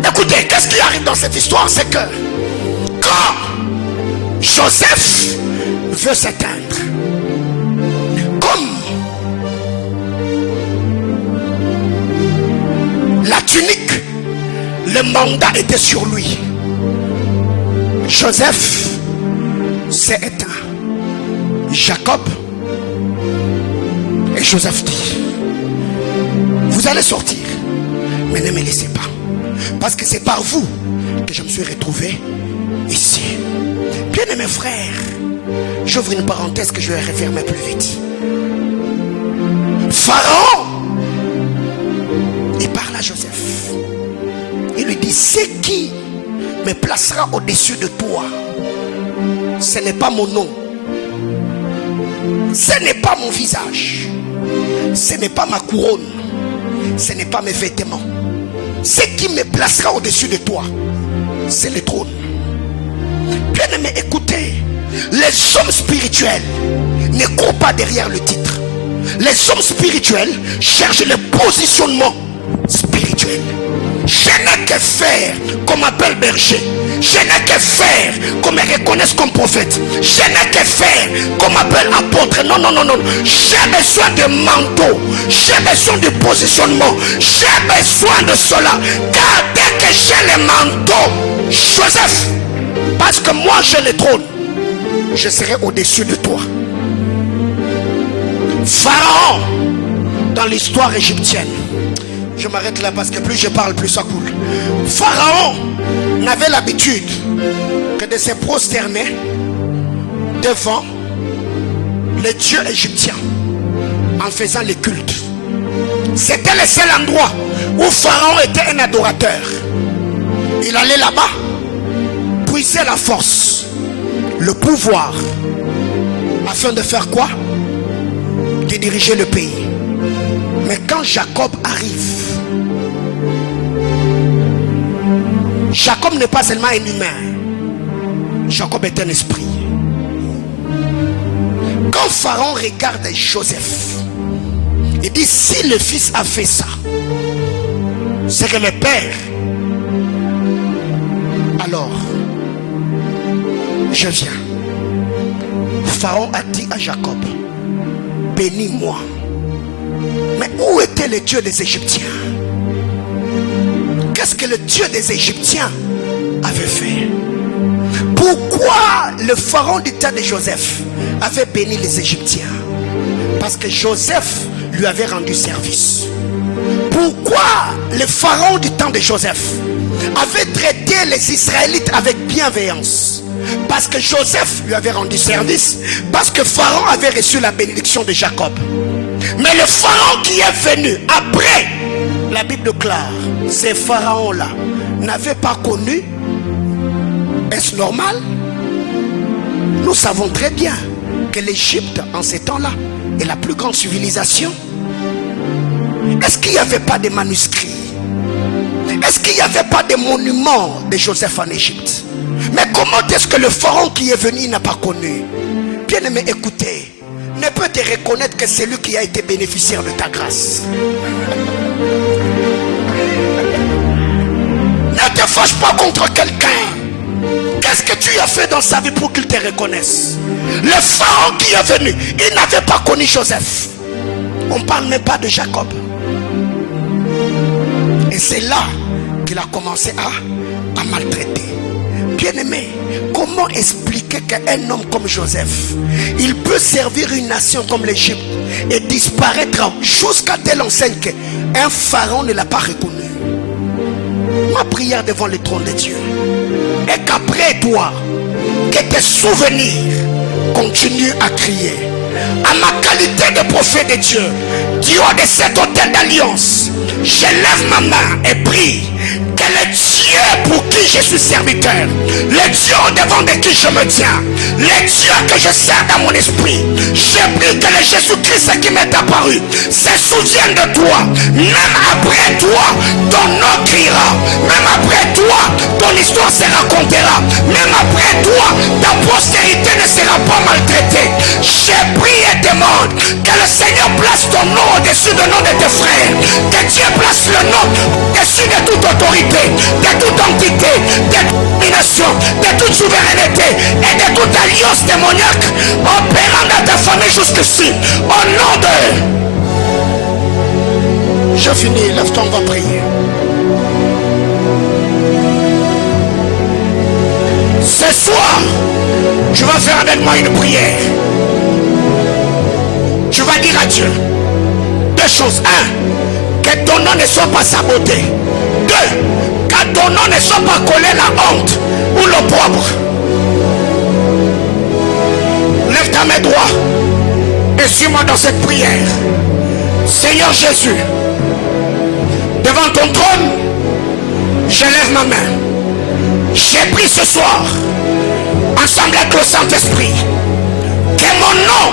Écoutez, qu'est-ce qui arrive dans cette histoire? C'est que quand Joseph veut s'éteindre, comme la tunique, le mandat était sur lui, Joseph s'est éteint. Jacob et Joseph dit: vous allez sortir, mais ne me laissez pas, parce que c'est par vous que je me suis retrouvé ici. Bien aimés frères, j'ouvre une parenthèse que je vais refermer plus vite. Pharaon, il parle à Joseph. Il lui dit: ce qui me placera au-dessus de toi, ce n'est pas mon nom, ce n'est pas mon visage, ce n'est pas ma couronne, ce n'est pas mes vêtements. Ce qui me placera au-dessus de toi, c'est le trône. Bien aimé, écoutez, les hommes spirituels ne courent pas derrière le titre. Les hommes spirituels cherchent le positionnement spirituel. Je n'ai que faire qu'on m'appelle berger. Je n'ai que faire qu'on me reconnaisse comme prophète. Je n'ai que faire qu'on m'appelle apôtre. Non, non, non, non. J'ai besoin de manteau. J'ai besoin de positionnement. J'ai besoin de cela. Car dès que j'ai le manteau, Joseph, parce que moi j'ai le trône, je serai au-dessus de toi. Pharaon, dans l'histoire égyptienne, je m'arrête là parce que plus je parle, plus ça coule. Pharaon n'avait l'habitude que de se prosterner devant les dieux égyptiens en faisant les cultes. C'était le seul endroit où Pharaon était un adorateur. Il allait là-bas puiser la force, le pouvoir, afin de faire quoi? De diriger le pays. Mais quand Jacob arrive, Jacob n'est pas seulement un humain, Jacob est un esprit. Quand Pharaon regarde Joseph, il dit: si le fils a fait ça, c'est que le père, alors je viens. Pharaon a dit à Jacob: bénis-moi. Mais où était le Dieu des Égyptiens? Qu'est-ce que le Dieu des Égyptiens avait fait? Pourquoi le pharaon du temps de Joseph avait béni les Égyptiens? Parce que Joseph lui avait rendu service. Pourquoi le pharaon du temps de Joseph avait traité les Israélites avec bienveillance? Parce que Joseph lui avait rendu service. Parce que Pharaon avait reçu la bénédiction de Jacob. Mais le pharaon qui est venu après, la Bible déclare, ces pharaons-là n'avaient pas connu. Est-ce normal? Nous savons très bien que l'Égypte en ces temps-là est la plus grande civilisation. Est-ce qu'il n'y avait pas de manuscrits? Est-ce qu'il n'y avait pas de monuments de Joseph en Égypte? Mais comment est-ce que le pharaon qui est venu n'a pas connu? Bien-aimé, écoutez, ne peut te reconnaître que c'est lui qui a été bénéficiaire de ta grâce. Ne te fâche pas contre quelqu'un. Qu'est-ce que tu as fait dans sa vie pour qu'il te reconnaisse? Le pharaon qui est venu, il n'avait pas connu Joseph. On ne parle même pas de Jacob. Et c'est là qu'il a commencé à maltraiter. Bien-aimé, comment expliquer qu'un homme comme Joseph, il peut servir une nation comme l'Égypte et disparaître jusqu'à telle enseigne qu'un pharaon ne l'a pas reconnu? Ma prière devant le trône de Dieu est qu'après toi, que tes souvenirs continuent à crier. À ma qualité de prophète de Dieu, du haut de cet hôtel d'alliance, je lève ma main et prie que le Dieu pour qui je suis serviteur, le Dieu devant de qui je me tiens, le Dieu que je sers dans mon esprit, je prie que le Jésus-Christ qui m'est apparu se souvienne de toi. Même après toi, ton nom criera. Même après toi, ton histoire se racontera. Même après toi, ta postérité ne sera pas maltraitée. Je prie et demande que le Seigneur place ton nom au-dessus du nom de tes frères. Que Dieu place le nom au-dessus de toute autorité, de toute entité, de toute domination, de toute souveraineté et de toute alliance démoniaque opérant dans ta famille jusqu'ici. Au nom de... Je finis, lève-toi, on va prier. Ce soir, tu vas faire avec moi une prière. Tu vas dire à Dieu deux choses. Un, que ton nom ne soit pas saboté. Deux, que ton nom ne soit pas collé la honte ou l'opprobre. Lève ta main droite et suis-moi dans cette prière. Seigneur Jésus, devant ton trône, je lève ma main. J'ai pris ce soir, ensemble avec le Saint-Esprit, que mon nom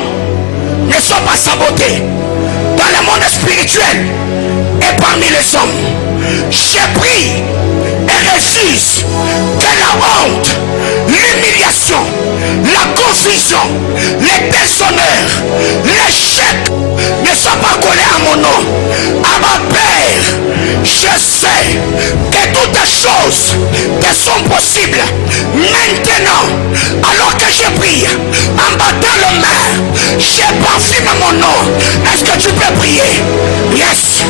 ne soit pas saboté dans le monde spirituel et parmi les hommes. J'ai pris et refuse que la honte, l'humiliation, la confusion, les déshonneurs, l'échec ne soient pas collés à mon nom. À ma Père, Je sais que toutes choses te sont possibles. Maintenant, alors que je prie, en battant le main, je parfume mon nom. Est-ce que tu peux prier? Yes.